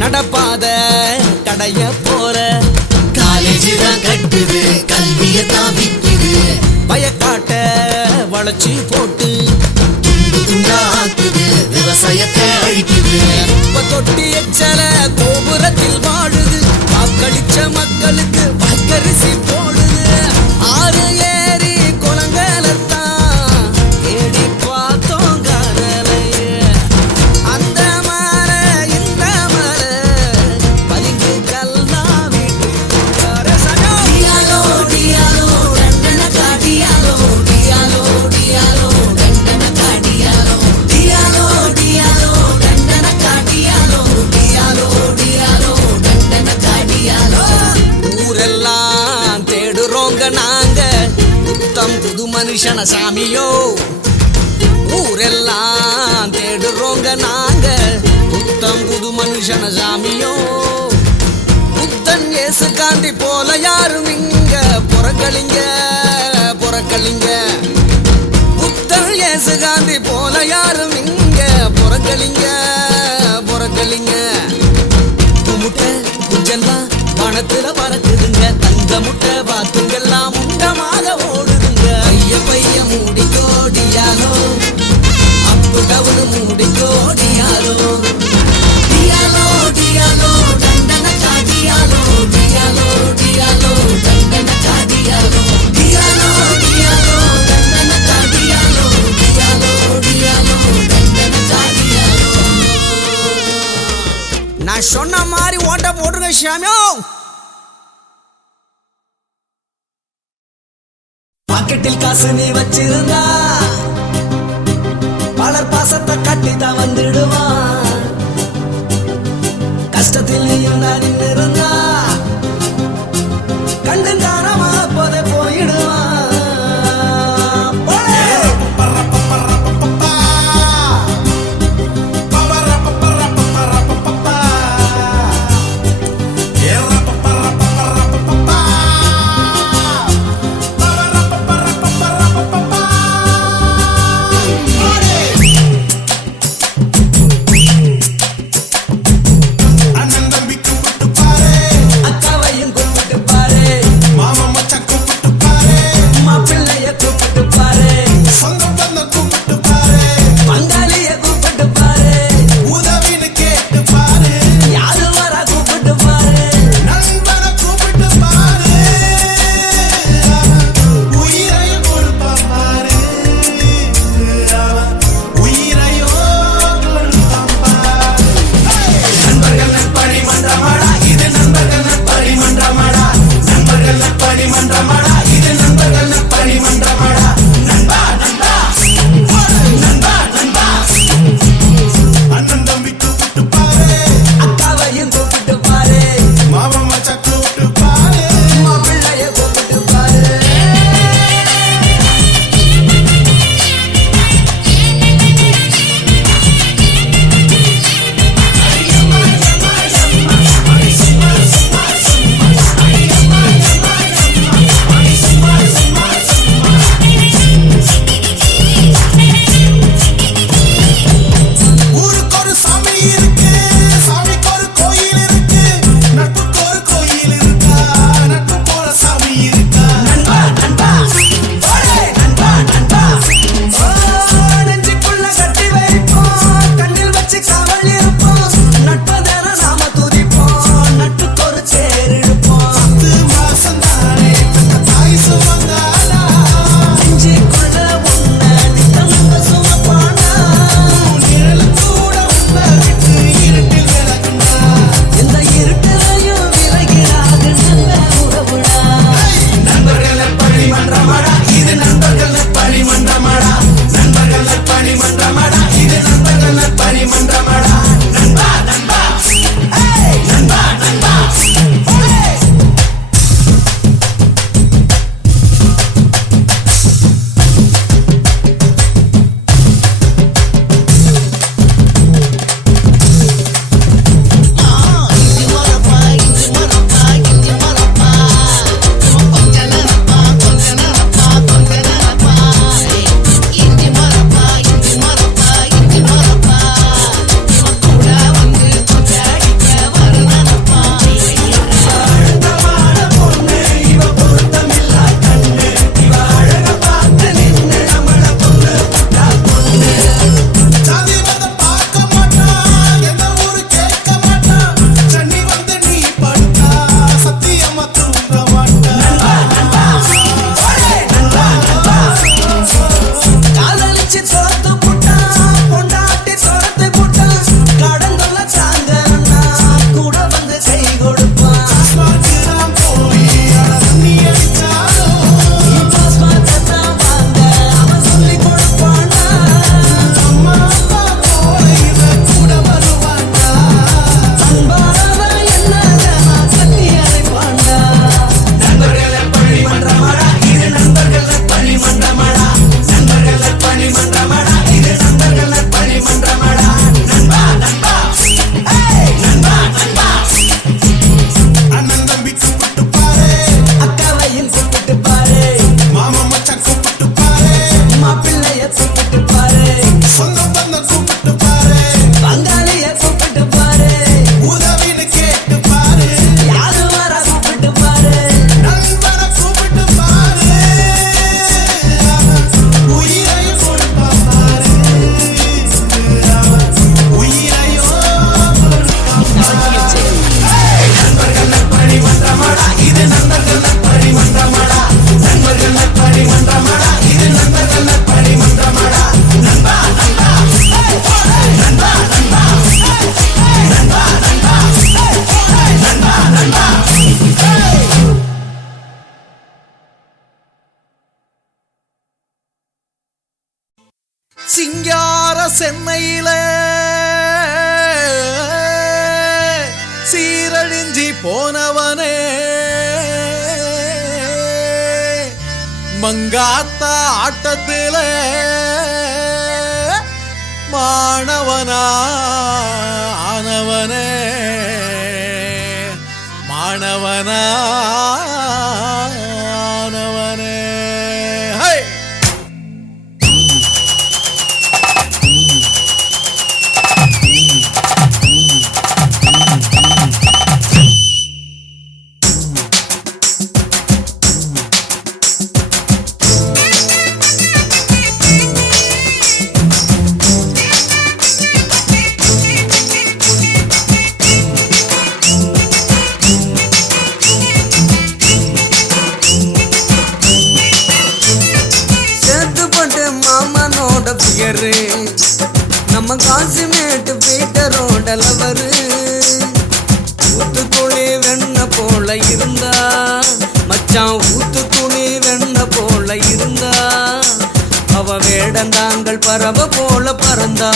நடப்பாத கடைய போற காலேஜ் தான் கட்டுது கல்விய தான் விக்குது பயக்காட்ட வளைச்சி போட்டு துண்டு துண்டா ஆக்குது விவசாயத்தை அழிக்குது இப்ப தொட்டி எச்சல கோபுரத்தில் வாழுது வாக்களிச்ச மக்களுக்கு வாக்கரிசி போடுது ஆறு ஏரி குளங்களைத்தான் தேடி பார்த்தோம் காணலையே அந்த மர இந்த மர பலிங்கு கல்லா வீட்டுக்கார டியாலோ டியாலோ டண்டன காடியாலோ டியாலோ டியாலோ டண்டன காடியாலோ டியாலோ டியாலோ டண்டன காடியாலோ டியாலோ டியாலோ டண்டன காடியாலோ ஊரெல்லாம் தேடுறோங்க நாங்க புத்தம் புது மனுஷன சாமியோ ஊரெல்லாம் தேடுறோங்க நாங்க புத்தம் புது மனுஷன சாமியோ புத்தன் இயேசு காந்தி போல யாரும் இங்க பொறக்கலிங்க பொறக்கலிங்க புத்தன் இயேசு காந்தி போல யாரும் இங்க பொறக்கலிங்க பொறக்கலிங்க முட்டை குஞ்செல்லாம் பணத்துல பறக்குதுங்க தங்க முட்டை பாத்துங்கெல்லாம் முண்டமாக ஓடுதுங்க பைய மூடிக்கோடியாலோ அப்புடவுது மூடிக்கோடியாலோ டியாலோ டியாலோ டண்டன காடியாலோ டியாலோ டியாலோ டண்டன காடியாலோ டியாலோ டியாலோ டண்டன காடியாலோ டியாலோ டியாலோ டண்டன காடியாலோ நான் சொன்ன மாதிரி ஓட்ட போட்டுருங்க ஷாமியோ பாக்கெட்டில் காசு நீ வச்சிருந்தா பலர் பாசத்தை கட்டிதான் வந்துடுவான் கஷ்டத்தில் நீ இருந்தா நின்று இருந்தா கண்டு தாரமா போதே போயிடுவான் அண்ணன் தம்பிக்கு விட்டு பாரு சிங்கார சென்னையில சீரழிஞ்சி போனவனே மங்காத்தா ஆட்டத்தில மாணவனா ஆனவனே மாணவனா ஆனவனே. ஹே! நம்ம காசிமேட்டு பீட்டரோட லவரு ஊத்துக்குழி வெண்ண போல இருந்தா மச்சான் ஊத்துக்குழி வெண்ண போல இருந்தா அவ வேடந்தாங்கள் பறவை போல பறந்தா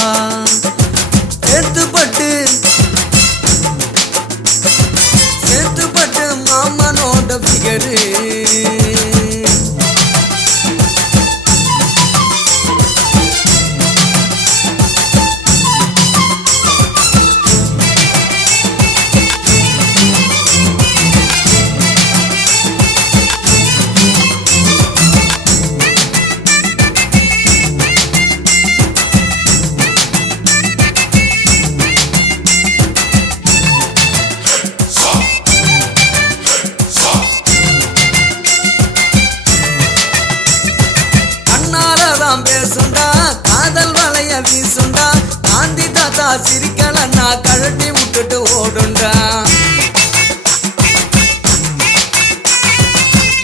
சேத்துப்பட்டு மாமனோட பிகரு பேசுண்டா காதல் வளைய வீசுண்டா காந்தி தாத்தா சிரிக்கலன்னா கழட்டி விட்டுட்டு ஓடுண்டா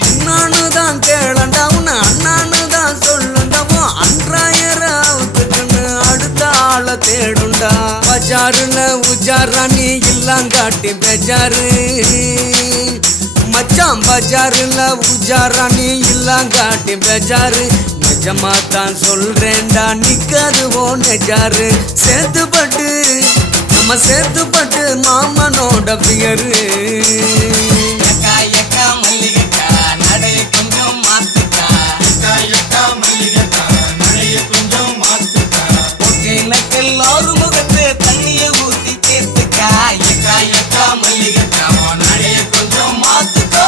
அண்ணானுதான் கேளண்டா உன்னை அண்ணானுதான் சொல்லுண்டவோ அன்றாயிரத்துக்குன்னு அடுத்த ஆளை தேடுண்டா பஜாருல உஜாரா நீ இல்லாங்காட்டி பெஜாரு மச்சான் பஜாருல உஜாரா நீ இல்லாங்காட்டி பெஜாரு நிஜமா தான் சொல்றேன்டா நிக்காதுவோ நெஜாரு சேத்துப்பட்டு மாமனோட பிகரு எல்லாரும் முகத்து தண்ணிய ஊத்தி சேர்த்துக்கா எக்கா மல்லிகா நடைய கொஞ்சம் மாத்துக்கோ.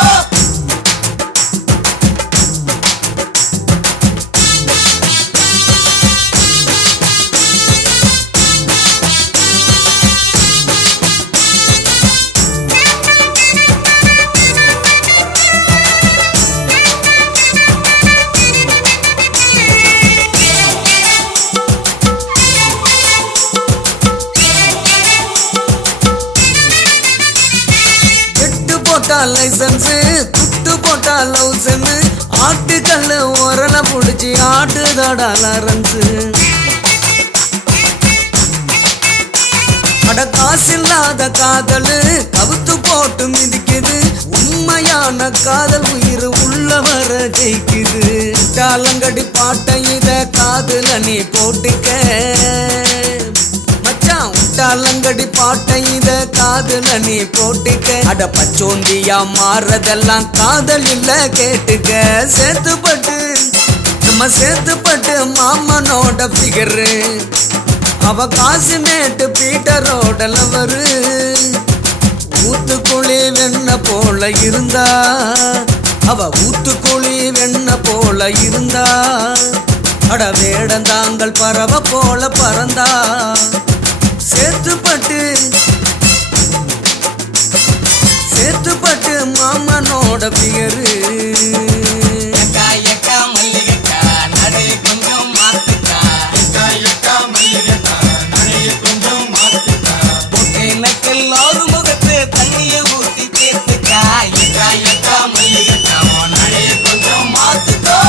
லைசன்ஸ் துட்டு போட்டா லவுசன்னு ஆட்டுக்கல்ல உரல புடிச்சு ஆட்டுதடா லரன்ஸ் அட காசில்லாத காதல் கவுத்து போட்டு மிதிக்குது உண்மையான காதல் உயிர் உள்ள வர ஜெயிக்குது டாலங்கடி பாட்டை இத காதுல நீ போட்டுக்க டாலங்கடி பாட்டை இத காதுல நீ போட்டுக்க அட பச்சோந்தியா மாறதெல்லாம் காதல் இல்ல கேட்டுக்க சேத்துப்பட்டு மாமனோட பிகரு அவ காசிமேட்டு பீட்டரோட லவரு ஊத்துக்குழி வெண்ண போல இருந்தா அவ ஊத்துக்குழி வெண்ண போல இருந்தா அட வேடந்தாங்கள் பறவை போல பறந்தா சேத்துப்பட்டு மாமனோட பிகரு எல்லாரும் முகத்து தண்ணிய ஊத்தி சேர்த்துக்கா எக்கா மல்லிகா நடைய கொஞ்சம் மாத்துக்கோ.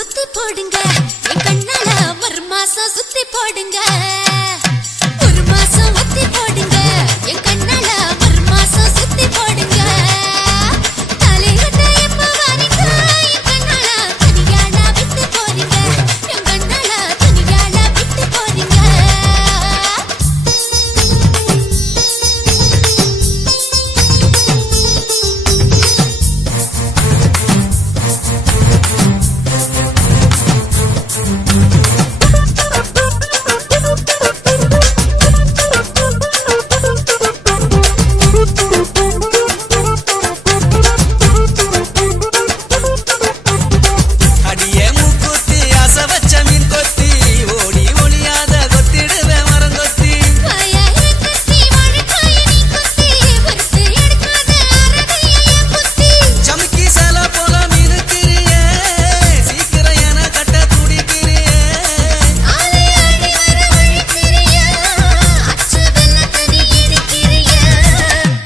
ஒத்தி போடுங்க என் கண்ணால ஒரு மாசம் சுத்தி போடுங்க ஒரு மாசம் ஒத்தி போடுங்க என் கண்ணால ஒரு மாசம் சுத்தி போடுங்க தலையிட்ட எப்ப வரீங்க என் கண்ணால தனியால விட்டு போறீங்க என் கண்ணால தனியால விட்டு போறீங்க அடியே மூக்குத்தி ஆசை வச்ச மீன் கொத்தி ஓடி ஒளியாத கொத்திடுவேன் மரம் கொத்தி வாயாலே கத்தி வாழைக்காயை நீ குத்தி வறுத்து எடுக்காத அரடியை குத்தி சமுக்கி சேல போல மீனுக்கிறியே சீக்கிரம் என கட்ட துடிக்கிறியே ஆலை ஆடி வர வழிக்கிறியா அச்சு வெள்ளத்தனி எடுக்கிறியா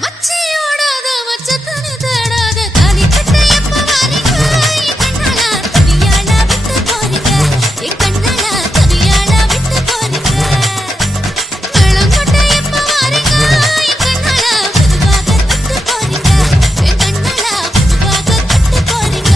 மச்சியோடாத மச்சத்தனி தேடாத தாலி கட்ட எப்ப வரீங்க என் கண்ணால தனியால விட்டு போறீங்க என் கண்ணால தனியால விட்டு போறீங்க மேளம் கொட்ட எப்ப வரீங்க என் கண்ணால மெதுவாக தொட்டு போறீங்க என் கண்ணால மெதுவாக தொட்டு போறீங்க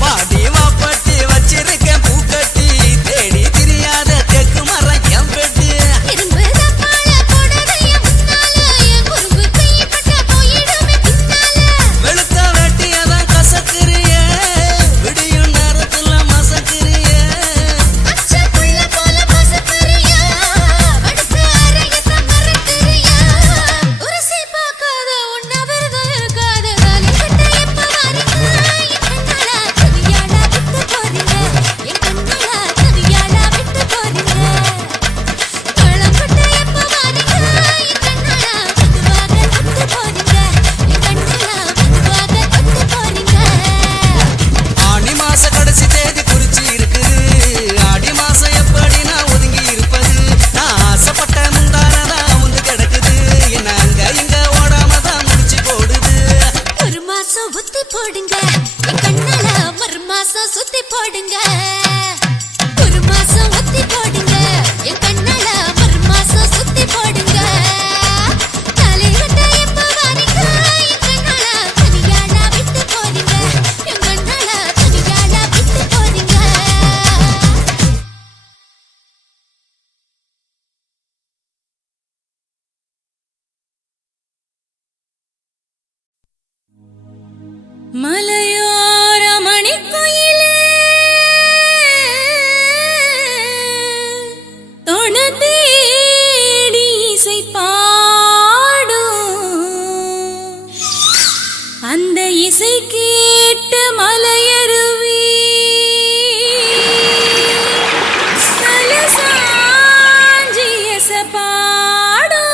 பாடி வாப்பட்டி வச்சிருக்கேன் பூக்கட்டி தேடி தெரியாத தெக்கு மரம் என் பெட்டி இரும்பு தப்பால போடறைய முன்னால என் குறும்பு கைப்பட்ட போயிடுமே பின்னால வெளுத்த வெட்டியதான் கசக்கிறியே விடியும் நேரத்துல மசக்கிறியே அச்சப்புள்ள போல மசக்கறியா வடுத்த அரையத்த மறக்கறியா உரசி பார்க்காத உன்ன விரதம் இருக்காத தாலி கட்ட எப்ப வரீங்க என் கண்ணால தனியால விட்டு போறீங்க என் கண்ணால தனியால விட்டு போறீங்க களம்பட்ட எப்ப வரீங்க என் கண்ணால மெதுவாக தொட்டு போறீங்க என் கண்ணால மெதுவாக தொட்டு போறீங்க ஆடி மாச கடைசி தேதி குறிச்சி இருக்குது ஆடி மாசம் எப்படி நான் ஒதுங்கி இருப்பது நான் ஆசைப்பட்ட முந்தானதான் வந்து கிடக்குது என்ன அங்க இங்க ஓடாம தான் முடிச்சு போடுது ஒரு மாசம் ஒத்தி போடுங்க என் கண்ணால ஒரு மாசம் சுத்தி போடுங்க ஒரு மாசம் ஒத்தி போடுங்க என் கண்ணால ஒரு மாசம் சுத்தி போடுங்க தலையிட்ட எப்ப வரீங்க என் கண்ணால தனியால விட்டு போறீங்க என் கண்ணால தனியால விட்டு போறீங்க மலையோர மணிக்குயிலே தொண தேடி இசை பாடும் அந்த இசை கேட்டு மலையருவி தலை சாஞ்சி எசப்பாடும்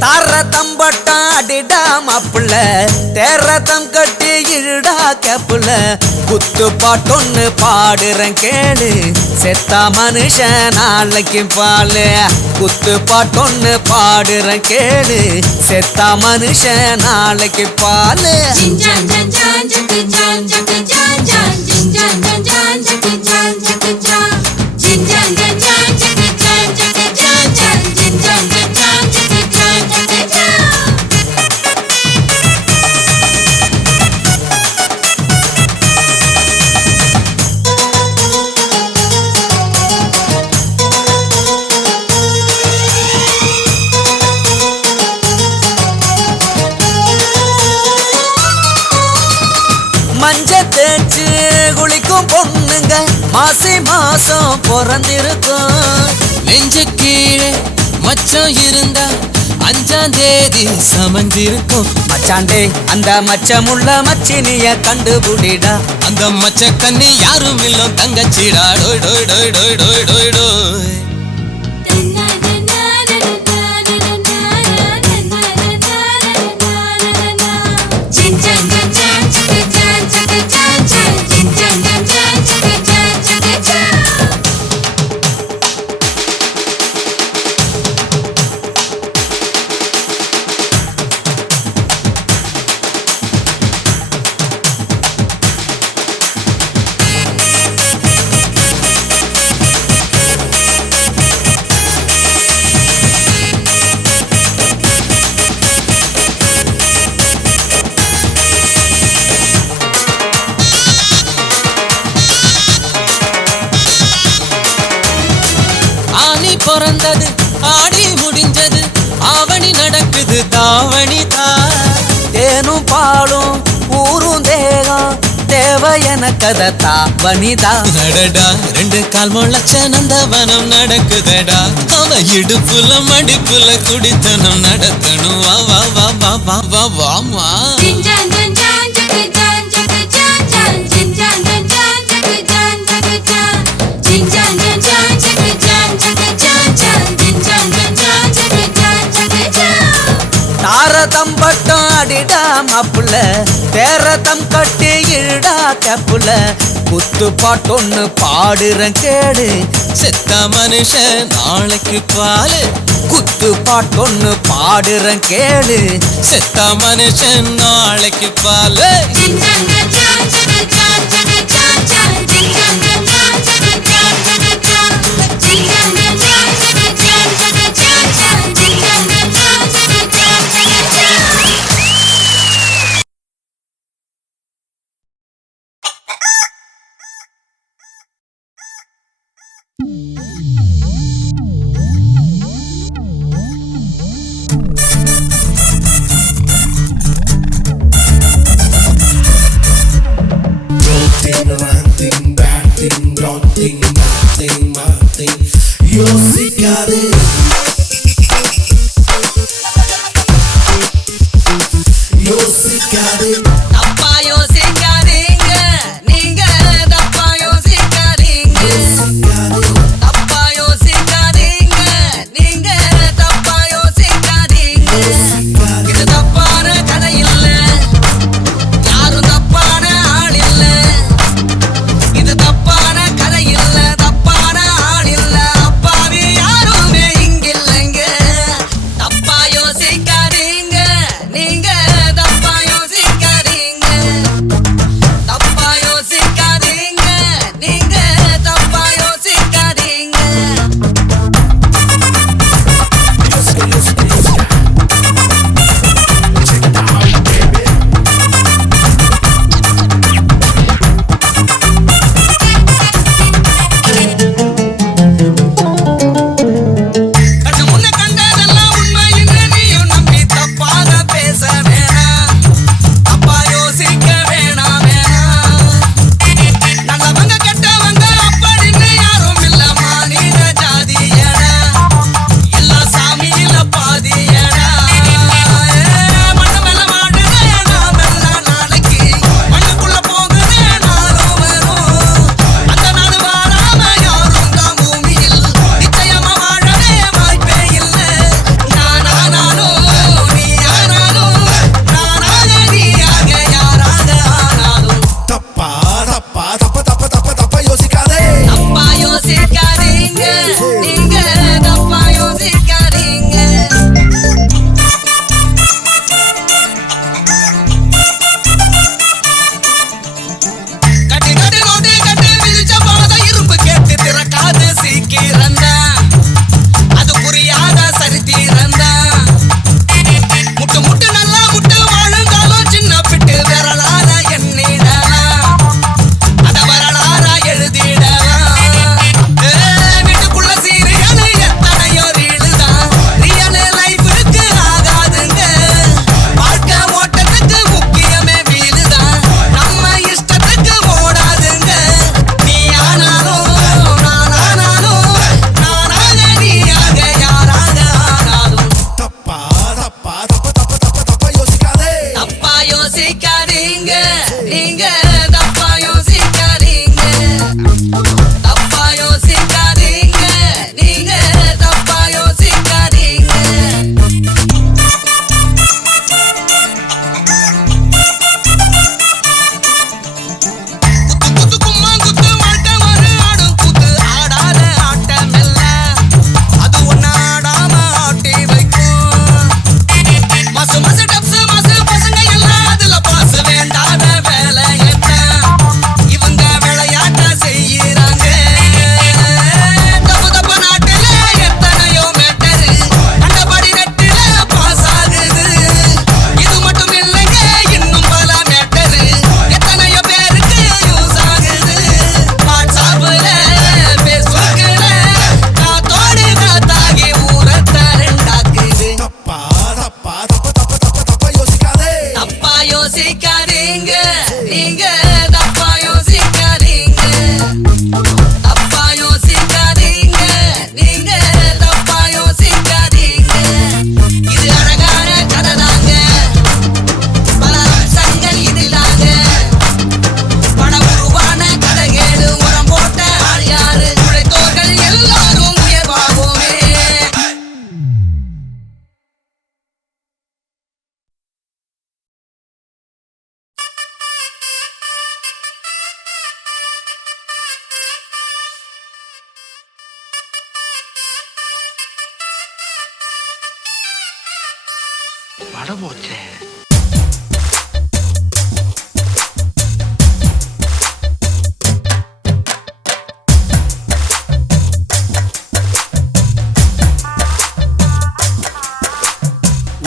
தாரதம் பட்டாடிடா மாப்புள்ள தேரதம் கட்டி இழுடா கேப்புல குத்து பாட்டொன்னு பாடுறேன் கேளு செத்தா மனுஷன் நாளைக்கு பாலு குத்து பாட்டொன்னு பாடுறேன் கேளு செத்தா மனுஷன் நாளைக்கு பாலு ஜன் மாசி மாசம் பிறந்திருக்கும். நெஞ்சு கீழே மச்சம் இருந்தா 5ஆம் தேதி சமஞ்சிருக்கும். மச்சாண்டே அந்த மச்சமுள்ள மச்சினிய கண்டுபிடிடா. அந்த மச்ச கண்ணி யாரும் இல்ல தங்கச்சிடா. டோய் டோய் டோய் டோய் டோய் டோய் டோய். பிறந்தது ஆடி முடிஞ்சது ஆவணி நடக்குது தாவணி தான். தேனும் பாலும் ஊரும் தேகம் தேவை எனக்கத தாவணிதா. நடடா 2 கால் முளைச்ச நந்தவனம் நடக்குதடா. அவ இடுப்புல மடிப்புல குடித்தனம் நடத்தணும். வா வா வா வா வா வா வாமா. தாரதம் பட்டம் அடிடா மாப்புல தேரதம் கட்டி இழுடா கேப்புல. குத்து பாட்டொன்னு பாடுறேன் கேடு. செத்த மனுஷன் நாளைக்கு பாலு. குத்து பாட்டொன்னு பாடுறேன் கேடு. செத்த மனுஷன் நாளைக்கு பாலு. தப்பா யோசிக்காதீங்க நீங்க தப்பா யோசிக்காதீங்க. தப்பா யோசிக்காதீங்க நீங்க தப்பா யோசிக்காதீங்க. இது தப்பான கதை இல்ல யாரும் தப்பான ஆள் இல்ல. இது தப்பான கதை இல்ல தப்பான ஆள் இல்ல. அப்பாவி யாருமே இங்கில்ல. வட போச்சே.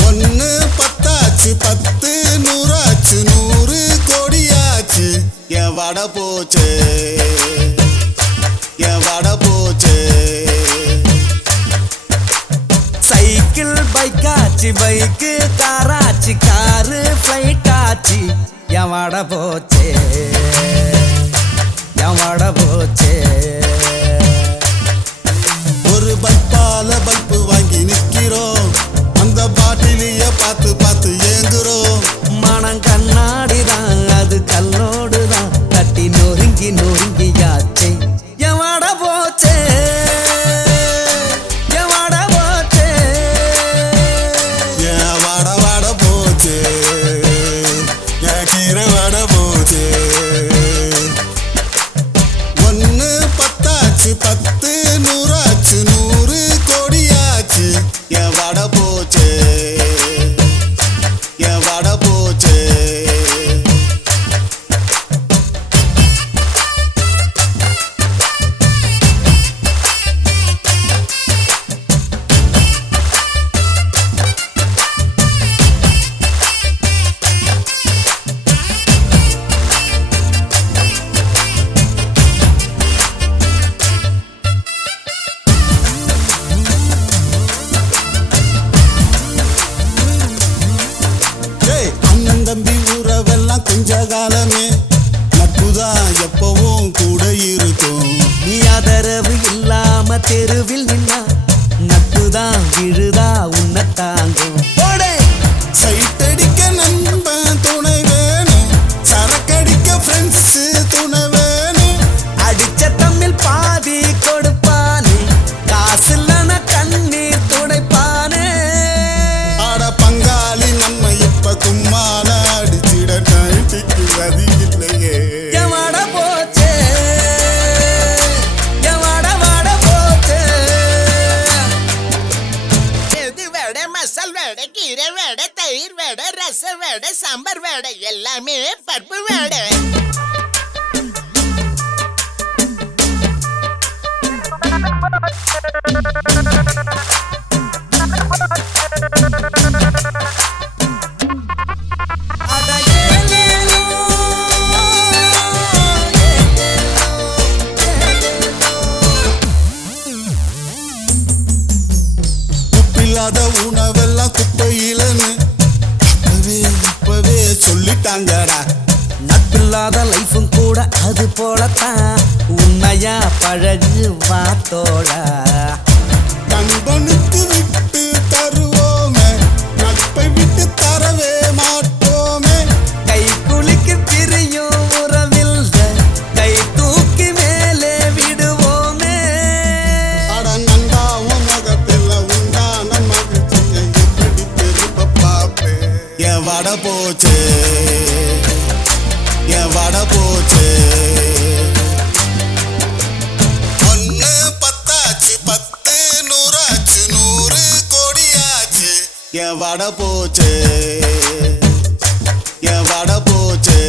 ஒன்னு பத்தாச்சு, 10 நூறாச்சு, 100 கோடியாச்சு. என் வட போச்சு, என் வட போச்சு. சைக்கிள் பைக்காச்சு, பைக்கு காராச்சு, காரு ஃப்ளைட் ஆச்சு. என் வட போச்சு, என் வட போச்சு. ஒரு பல்பால பல்பு வாங்கி நிக்கிறோம், அந்த பாட்டிலிய பார்த்து பார்த்து ஏங்குறோம். மனம் கண்ணாடி தான், அது கல்லோடு தான், தட்டி நொறுங்கி நொறுங்கியாச்சு. என் வட போச்சு, என் வட போச்சு. என் வட வட போச்சு, என் கீரை வட போச்சு. ஒன்னு பத்தாச்சு, 10 நூறாச்சு, 100 கோடியாச்சு. என் வட போச்சு, என் வட போச்சு. ஏய், அண்ணன் தம்பி உறவெல்லாம் கொஞ்ச காலமே, நட்புதான் எப்பவும் கூட இருக்கும். நீ ஆதரவு இல்லாம தெருவில் நின்னா நட்புதான் விழுதா உன்னை தாங்கும். போடே சைட் அடிக்க நண்பன் துணை வேணும், சரக்கடிக்க ஃப்ரெண்ட்ஸ் துணை வேணும். அடிச்ச தமிழ் பாதி கொடுப்பானே, காசு இல்லைன்னா கண்ணீர் துடைப்பானே. ஆட பங்காளி நம்ம இப்ப கும்மால அடிச்சிட நைட்டுக்கு கதி இல்லையே. என் வட போச்சே, என் வட வட போச்சே. எது வடை, மசால் வடை, கீரை வடை, தயிர் வடை, ரச வடை, சாம்பார் வடை, எல்லாமே பருப்பு வடை. அட ஏலேலோ, உப்பில்லாத உணவெல்லாம் குப்பையிலன்னு இப்பவே சொல்லிட்டாங்கடா. நட்பில்லாத லைஃபும் கூட அது போலத்தான், உண்மையா பழகு வாத்தோட. நண்பனுக்கு விட்டு தருவோமே, நட்பை விட்டு தரவே மாட்டோமே. கை குலுக்கி பிரியும் உறவில்ல, கை தூக்கி மேலே விடுவோமே. அட நண்பா, உன் முகத்தில் உண்டான மகிழ்ச்சியை எப்படி திரும்ப பார்ப்பேன். என் வட போச்சு, என் வட போச்சு. ஒன்னு பத்தாச்சு, 10 நூறாச்சு, 100 கோடியாச்சு. என் வட போச்சு, என் வட போச்சு.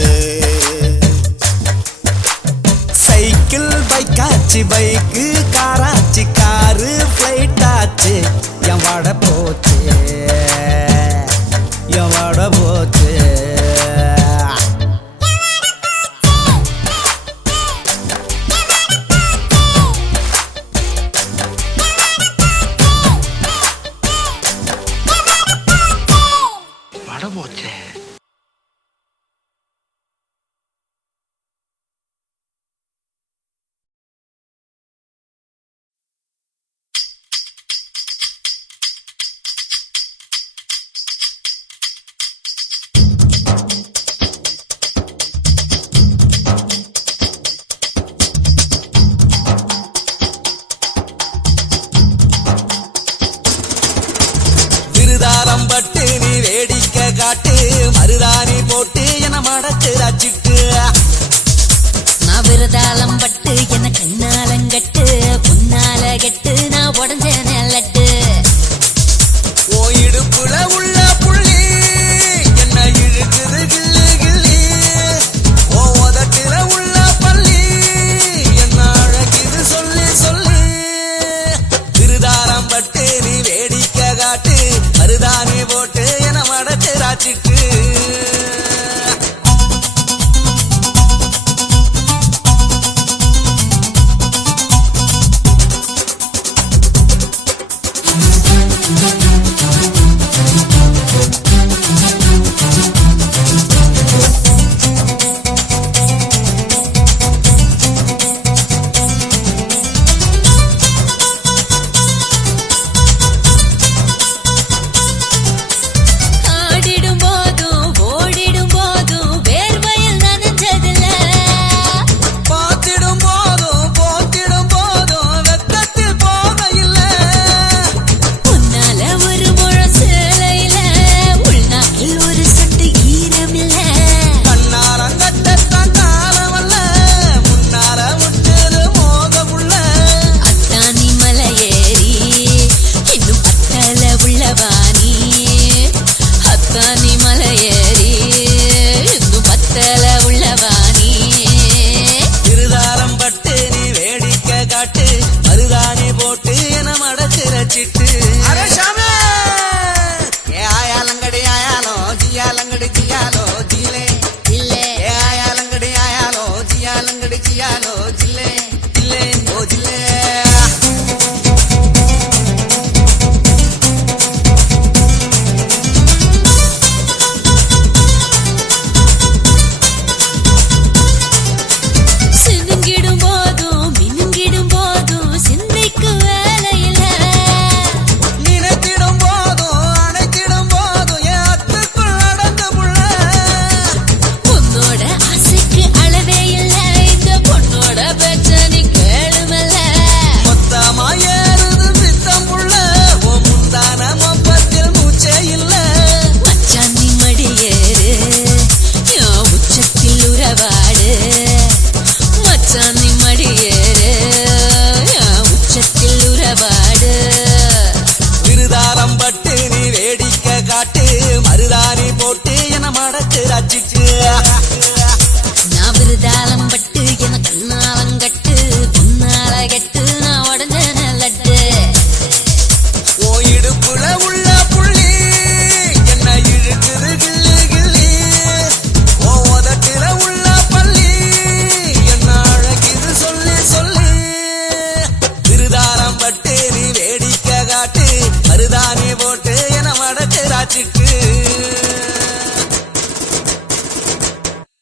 சைக்கிள் பைக்காச்சு, பைக்கு காராச்சு, காரு ஃப்ளைட் ஆச்சு. என் வட போச்சு, என் வட போச்சு. வட போச்சே. விருதாரம் பட்டு நீ வேடிக்கை காட்டு, மருதாணி போட்டு என மடக்கு ரச்சிட்டு. நான் விருதாளம் பட்டு என்ன கண்ணாலங்கட்டு, பொன்னால கெட்டு நான் உடஞ்ச நெல்லட்டு. ஓ இடுப்புல உள்ள புள்ளி மருதாணி போட்டு என மடச்சுராச்சிட்டு மருதாணி போட்டு என மடச்சுரச்சிட்டு